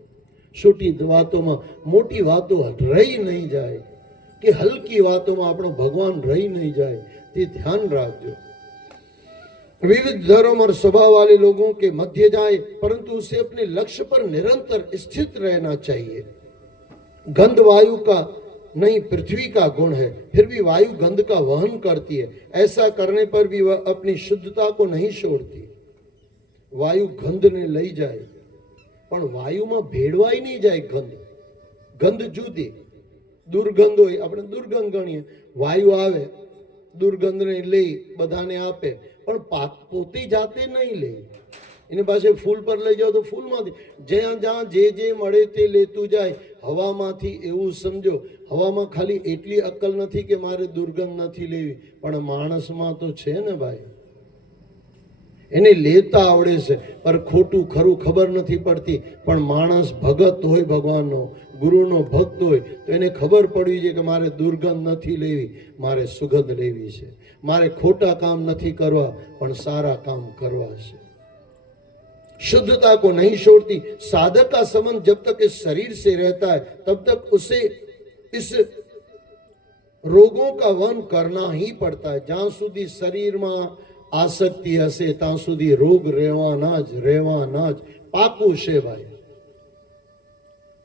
छोटी बातों में मोटी बातों रही नहीं जाए कि हल्की बातों में अपना भगवान रही नहीं जाए, ये ध्यान रखो. विविध धर्म और स्वभाव वाले लोगों के मध्य जाए परंतु उसे अपने लक्ष्य पर निरंतर स्थित रहना चाहिए. गंध वायु का नहीं पृथ्वी का गुण है, फिर भी वायु गंध का वहन करती है. ऐसा करने पर भी वह अपनी शुद्धता को नहीं छोड़ती. वायु गंध ने लई जाए पण वायु में भेड़वाई नहीं जाए. गंध गंध जूदी, दुर्गंध होय આપણે દુર્ગંધ ગણીએ. વાયુ આવે દુર્ગંધને લઈ બધાને આપે પણ પોતે જાતે નહીં લે. એની પાસે ફૂલ પર લઈ જાઓ તો ફૂલમાંથી જ્યાં જ્યાં જે મળે તે લેતું જાય. હવામાંથી એવું સમજો, હવામાં ખાલી એટલી અક્કલ નથી કે મારે દુર્ગંધ નથી લેવી, પણ માણસમાં તો છે ને ભાઈ. એને લેતા આવડે છે પર ખોટું ખરું ખબર નથી પડતી. પણ માણસ ભગત હોય, ભગવાનનો ગુરુનો ભક્ત હોય તો એને ખબર પડવી છે કે મારે દુર્ગંધ નથી લેવી, મારે સુગંધ લેવી છે. મારે ખોટા કામ નથી કરવા પણ સારા કામ કરવા છે. शुद्धता को नहीं छोड़ती. साधक का संबंध जब तक इस शरीर से रहता है तब तक उसे इस रोगों का वहन करना ही पड़ता है. જ્યાં સુધી શરીરમાં આસક્તિ હશે ત્યાં સુધી રોગ રહેવાના જ પાકું છે ભાઈ.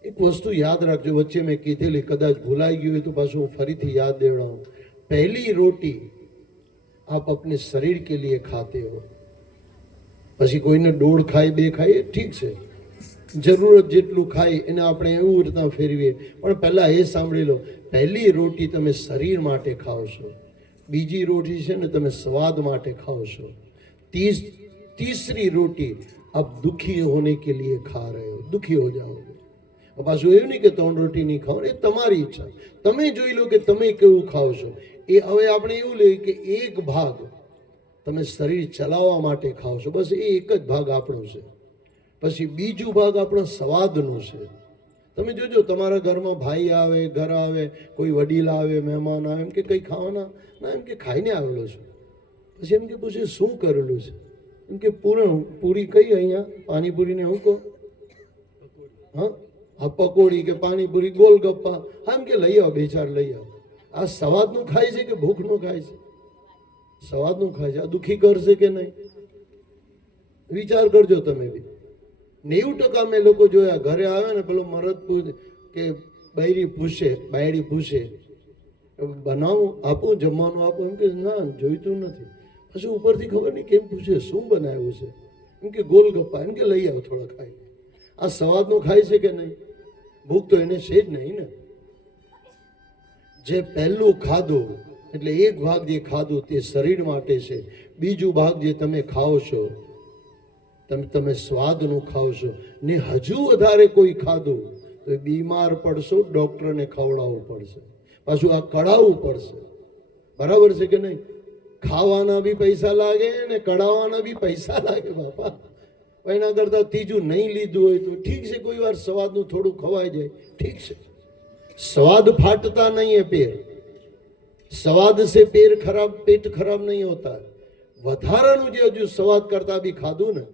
એક વસ્તુ યાદ રાખજો, વચ્ચે મેં કીધેલી, કદાચ ભૂલાઈ ગયું હોય તો પાછું હું ફરીથી યાદ દેવડાવું. पहली रोटी आप अपने शरीर के लिए खाते हो. પછી કોઈને દોડ ખાય, બે ખાય, ઠીક છે, જરૂરત જેટલું ખાય એને આપણે એવું રીતના ફેરવીએ. પણ પહેલા એ સાંભળી લો, પહેલી રોટી તમે શરીર માટે ખાઓ છો, બીજી રોટી છે ને તમે સ્વાદ માટે ખાઓ છો, तीसरी रोटी अब दुखी होने के लिए खा रहे हो, दुखी हो जाओगे. પાછું એવું નહીં કે 3 રોટી નહીં ખાઓ, એ તમારી ઈચ્છા. તમે જોઈ લો કે તમે કેવું ખાઓ છો. એ હવે આપણે એવું લઈએ કે એક ભાગ તમે શરીર ચલાવવા માટે ખાઓ છો, બસ એ એક જ ભાગ આપણો છે. પછી બીજું ભાગ આપણો સ્વાદનું છે. તમે જોજો તમારા ઘરમાં ભાઈ આવે, ઘર આવે, કોઈ વડીલ આવે, મહેમાન આવે, એમ કે કંઈ ખાવાના, ના એમ કે ખાઈને આવેલો છું. પછી એમ કે પૂછે શું કરેલું છે, એમ કે પૂરી કઈ અહીંયા પાણીપુરીને હું કહું, હા આ પકોડી કે પાણીપુરી, ગોલગપ્પા, આમ કે લઈ આવો, 2-4 લઈ આવો. આ સ્વાદનું ખાય છે કે ભૂખનું ખાય છે? સ્વાદનું ખાય છે. આ દુઃખી કરશે કે નહીં? વિચાર કરજો તમે બી. 90% મેં લોકો જોયા, ઘરે આવે ને પેલો મરદ પૂછે કે બાયડી પૂછે બનાવું, આપું, જમવાનું આપું, એમ કે ના જોઈતું નથી. પછી ઉપરથી ખબર નહીં કેમ પૂછે શું બનાવ્યું છે, એમ કે ગોલગપ્પા, એમ કે લઈ આવો થોડા ખાઈ. આ સ્વાદનું ખાય છે કે નહીં? ભૂખ તો એને છે જ નહીં ને. જે પહેલું ખાધું એટલે એક ભાગ જે ખાધું તે શરીર માટે છે, બીજું ભાગ જે તમે ખાઓ છો તમે સ્વાદનું ખાઓ છો ને હજુ વધારે કોઈ ખાધું તો બીમાર પડશો, ડોક્ટરને ખવડાવવું પડશે, પાછું આ કઢાવવું પડશે. બરાબર છે કે નહીં? ખાવાના બી પૈસા લાગે ને કઢાવવાના બી પૈસા લાગે બાપા. એના કરતા ત્રીજું નહીં લીધું હોય તો ઠીક છે, કોઈ વાર સ્વાદનું થોડું ખવાઈ જાય, ઠીક છે. स्वाद फाटता नहीं है पेट, स्वाद से पेट खराब नहीं होता. વધારાનું જે હજુ સ્વાદ કરતા બી ખાધું ને,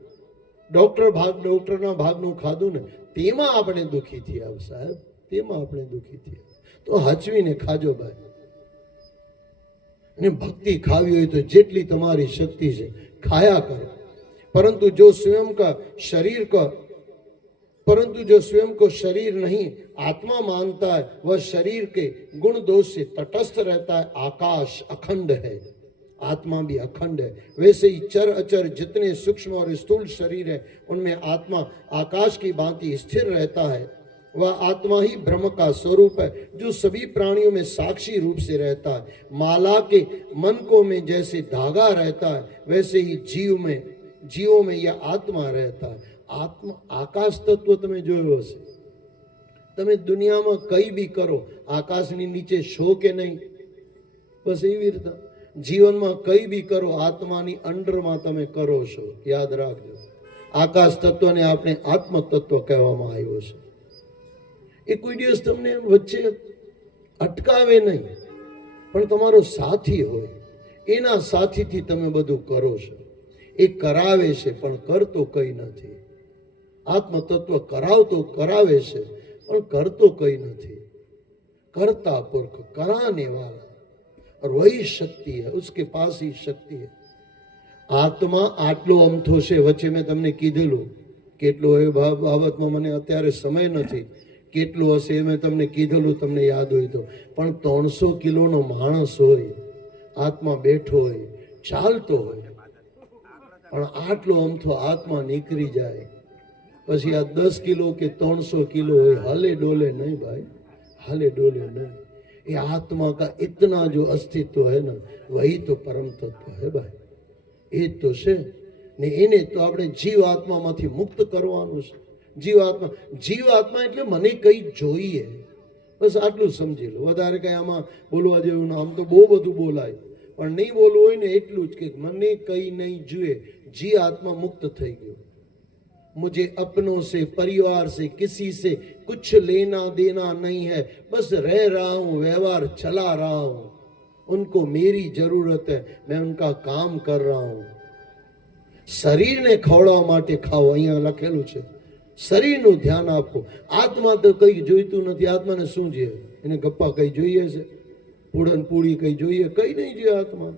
ડોક્ટરના ભાગનું ખાધું ને, તેમાં આપણે દુઃખી થયા સાહેબ, તેમાં આપણે દુઃખી થયા. તો હચવીને ખાજો ભાઈ. અને ભક્તિ ખાવી હોય તો જેટલી તમારી શક્તિ છે ખાયા કરો. परंतु जो स्वयं को शरीर नहीं आत्मा मानता है वह शरीर के गुण दोष से तटस्थ रहता है. आकाश अखंड है, आत्मा भी अखंड है. वैसे ही चर अचर जितने सूक्ष्म और स्थूल शरीर है उनमें आत्मा आकाश की भांति स्थिर रहता है. वह आत्मा ही ब्रह्म का स्वरूप है जो सभी प्राणियों में साक्षी रूप से रहता है. माला के मनकों में जैसे धागा रहता है वैसे ही जीवों में यह आत्मा रहता है. आत्मा आकाश तत्व તમે જોયો હશે, તમે દુનિયામાં કઈ બી કરો, આકાશની નીચે છો કે નહીં? બસ એવી રીતે જીવનમાં કઈ બી કરો, આત્માની અંડરમાં તમે કરો છો. યાદ રાખજો, આકાશ તત્વને આપણે આત્મ તત્વ કહેવામાં આવ્યો છે. એ કોઈ દિવસ તમને વચ્ચે અટકાવે નહીં, પણ તમારો સાથી હોય, એના સાથીથી તમે બધું કરો છો. એ કરાવે છે પણ કરતો કઈ નથી. આત્મ તત્વ કરાવતો કરાવે છે પણ કરતો કઈ નથી. करता पुरख कराने वाला और वही शक्ति है, उसके पास ही शक्ति है. આત્મા આટલો અમથો છે. વચ્ચે મેં તમને કીધેલું કેટલો એ બાબતમાં મને અત્યારે સમય નથી, કેટલું હશે એ મેં તમને કીધેલું, તમને યાદ હોય તો. પણ 300 કિલોનો માણસ હોય, આત્મા બેઠો હોય, ચાલતો હોય, પણ આટલો અમથો આત્મા નીકળી જાય પછી આ 10 કિલો કે 300 કિલો હોય, હાલે ડોલે નહીં ભાઈ, हाले डोले नहीं. ये आत्मा का इतना जो अस्तित्व है ना, वही तो परम तत्व है भाई. એ તો છે ને, એને તો આપણે જીવ આત્મામાંથી મુક્ત કરવાનું છે. જીવાત્મા એટલે મને કઈ જોઈએ, બસ આટલું સમજી લો. વધારે કઈ આમાં બોલવા જેવું ના. આમ તો બહુ બધું બોલાય, પણ નહીં બોલવું હોય ને એટલું જ કે મને કઈ નહીં જોઈએ. જી આત્મા મુક્ત થઈ ગયો. मुझे अपनों से, परिवार से, किसी से कुछ लेना देना नहीं है. बस रह रहा हूं, व्यवहार चला रहा हूं. उनको मेरी जरूरत है, मैं उनका काम कर रहा हूं. શરીરને ખવડાવવા માટે ખાઓ, અહીંયા લખેલું છે. શરીરનું ધ્યાન આપો. આત્મા તો કઈ જોઈતું નથી. આત્માને શું જોઈએ? એને ગપ્પા કઈ જોઈએ છે? પૂડન પૂડી કઈ જોઈએ? કઈ નહીં જોઈએ આત્મા.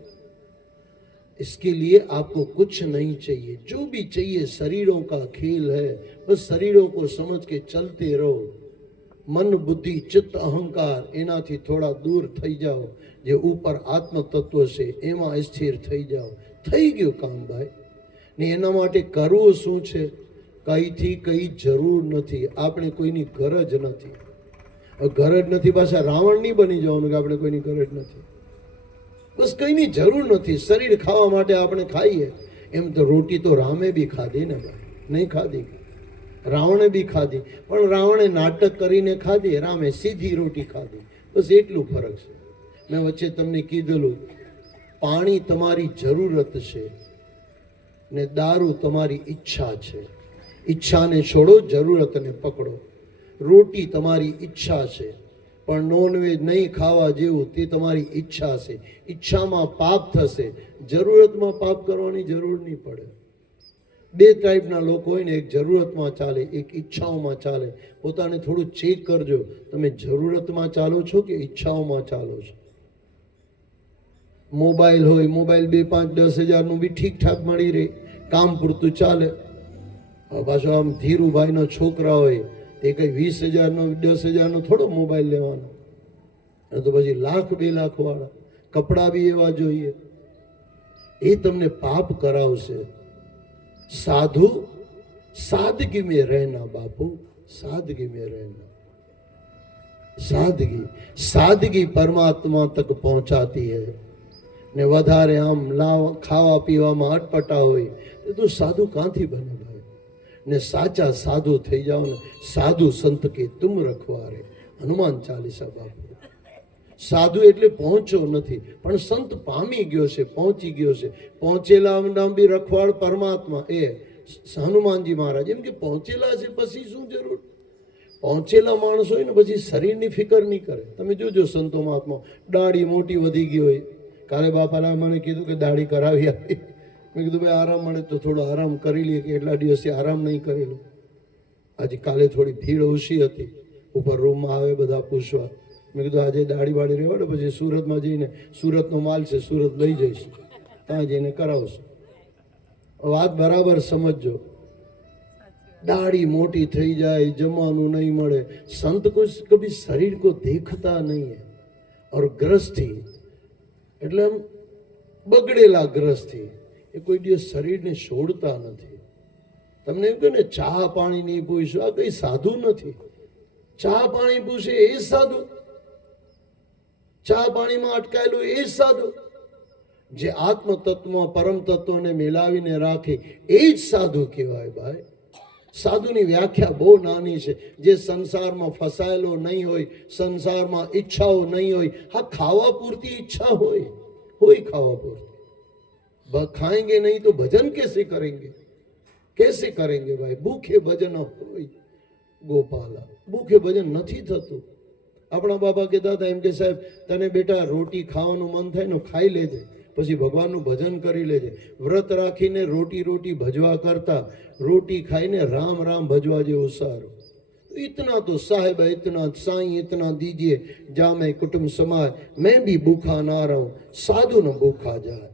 इसके लिए आपको कुछ नहीं चाहिए. जो भी चाहिए शरीरों का खेल है, बस शरीरों को समझ के चलते रहो. मन बुद्धि चित्त अहंकार એનાથી થોડા દૂર થઈ જાઓ. જે ઉપર આત્મ તત્વ છે એમાં સ્થિર થઈ જાઓ. થઈ ગયું કામ ભાઈ. ને એના માટે કરવું શું છે? કઈથી કઈ જરૂર નથી. આપણે કોઈની ગરજ નથી. ગરજ નથી પાછા રાવણ નહીં બની જવાનું કે આપણે કોઈની ગરજ નથી. બસ કઈની જરૂર નથી. શરીર ખાવા માટે આપણે ખાઈએ. એમ તો રોટી તો રામે બી ખાધી ને ભાઈ, નહીં ખાધી? રાવણે બી ખાધી, પણ રાવણે નાટક કરીને ખાધી, રામે સીધી રોટી ખાધી. બસ એટલું ફરક છે. મેં વચ્ચે તમને કીધેલું, પાણી તમારી જરૂરત છે ને દારૂ તમારી ઈચ્છા છે. ઈચ્છાને છોડો, જરૂરતને પકડો. રોટી તમારી ઈચ્છા છે, પણ નોનવેજ નહીં ખાવા જેવું તે તમારી ઈચ્છા છે. ઈચ્છામાં પાપ થશે, જરૂરતમાં પાપ કરવાની જરૂર નહીં પડે. બે ટાઈપના લોકો હોય ને, એક જરૂરતમાં ચાલે, એક ઈચ્છાઓમાં ચાલે. પોતાને થોડું ચેક કરજો, તમે જરૂરતમાં ચાલો છો કે ઈચ્છાઓમાં ચાલો છો. મોબાઈલ હોય, મોબાઈલ 2, 5, 10 હજારનું બી ઠીકઠાક મળી રહે, કામ પૂરતું ચાલે. પાછો આમ ધીરુભાઈનો છોકરા હોય તે કઈ 20,000નો 10,000નો થોડો મોબાઈલ લેવાનો, તો પછી 1,00,000 2 લાખ વાળા કપડા બી એવા જોઈએ. એ તમને પાપ કરાવશે. साधु सादगी में रहना बापू, सादगी में रहना. सादगी सादगी परमात्मा तक पहुंचाती है. ને વધારે આમ ખાવા પીવામાં અટપટા હોય તો સાધુ કાંથી બને ભાઈ? ને સાચા સાધુ થઈ જાઓ ને, સાધુ સંત કે તુમ રખવારે. હનુમાન ચાલીસા બાપુ. સાધુ એટલે પહોંચો નથી, પણ સંત પામી ગયો છે, પહોંચી ગયો છે. પહોંચેલા નામ બી રખવાડ પરમાત્મા, એ હનુમાનજી મહારાજ. એમ કે પહોંચેલા છે પછી શું જરૂર? પહોંચેલા માણસ હોય ને પછી શરીરની ફિકર નહીં કરે. તમે જોજો સંતો મહાત્મા, દાઢી મોટી વધી ગઈ હોય. કાલે બાપાએ મને કીધું કે દાઢી કરાવી આપી. મેં કીધું ભાઈ આરામ મળે તો થોડો આરામ કરી લઈએ, કે એટલા દિવસથી આરામ નહીં કરેલું. આજે કાલે થોડી ભીડ ઓછી હતી, ઉપર રૂમમાં આવે બધા પૂછવા. મેં કીધું આજે દાઢી વાળી રહેવા ને, પછી સુરતમાં જઈને, સુરતનો માલ છે, સુરત લઈ જઈશું, ત્યાં જઈને કરાવશું. વાત બરાબર સમજજો. દાढ़ी मोटी થઈ જાય, જમવાનું નહીં મળે. संत को कभी शरीर को देखता नहीं है. और ग्रस्थी એટલે આમ બગડેલા ગ્રસ્થી એ કોઈ દિવસ શરીરને છોડતા નથી. તમને એમ કહે ને ચા પાણી નહીં પૂછ્યું, આ કઈ સાધુ નથી. ચા પાણી પૂછે એ સાધુ? ચા પાણીમાં અટકાયેલું એ સાધુ? જે આત્મ તત્વમાં પરમ તત્વને મિલાવીને રાખે એ જ સાધુ કહેવાય ભાઈ. સાધુની વ્યાખ્યા બહુ નાની છે. જે સંસારમાં ફસાયેલો નહીં હોય, સંસારમાં ઈચ્છાઓ નહીં હોય, હા ખાવા પૂરતી ઈચ્છા હોય ખાવા પૂરતી, ખાएंगे નહીં તો ભજન कैसे करेंगे, कैसे करेंगे भाई? ભૂખે ભજન હોય ગોપાલા, ભૂખે ભજન નથી થતું. આપણા બાબા કહેતા હતા એમ કે સાહેબ તને બેટા રોટી ખાવાનું મન થાય ને ખાઈ લેજે, પછી ભગવાનનું ભજન કરી લેજે. વ્રત રાખીને રોટી ભજવા કરતા રોટી ખાઈને રામ રામ ભજવા જેવું સારું. इतना तो साहेब है, इतना साईं इतना दीजिए, जामे कुटुंब समाज, मैं भी भूखा ना रहूं, साधु न भूखा जाए.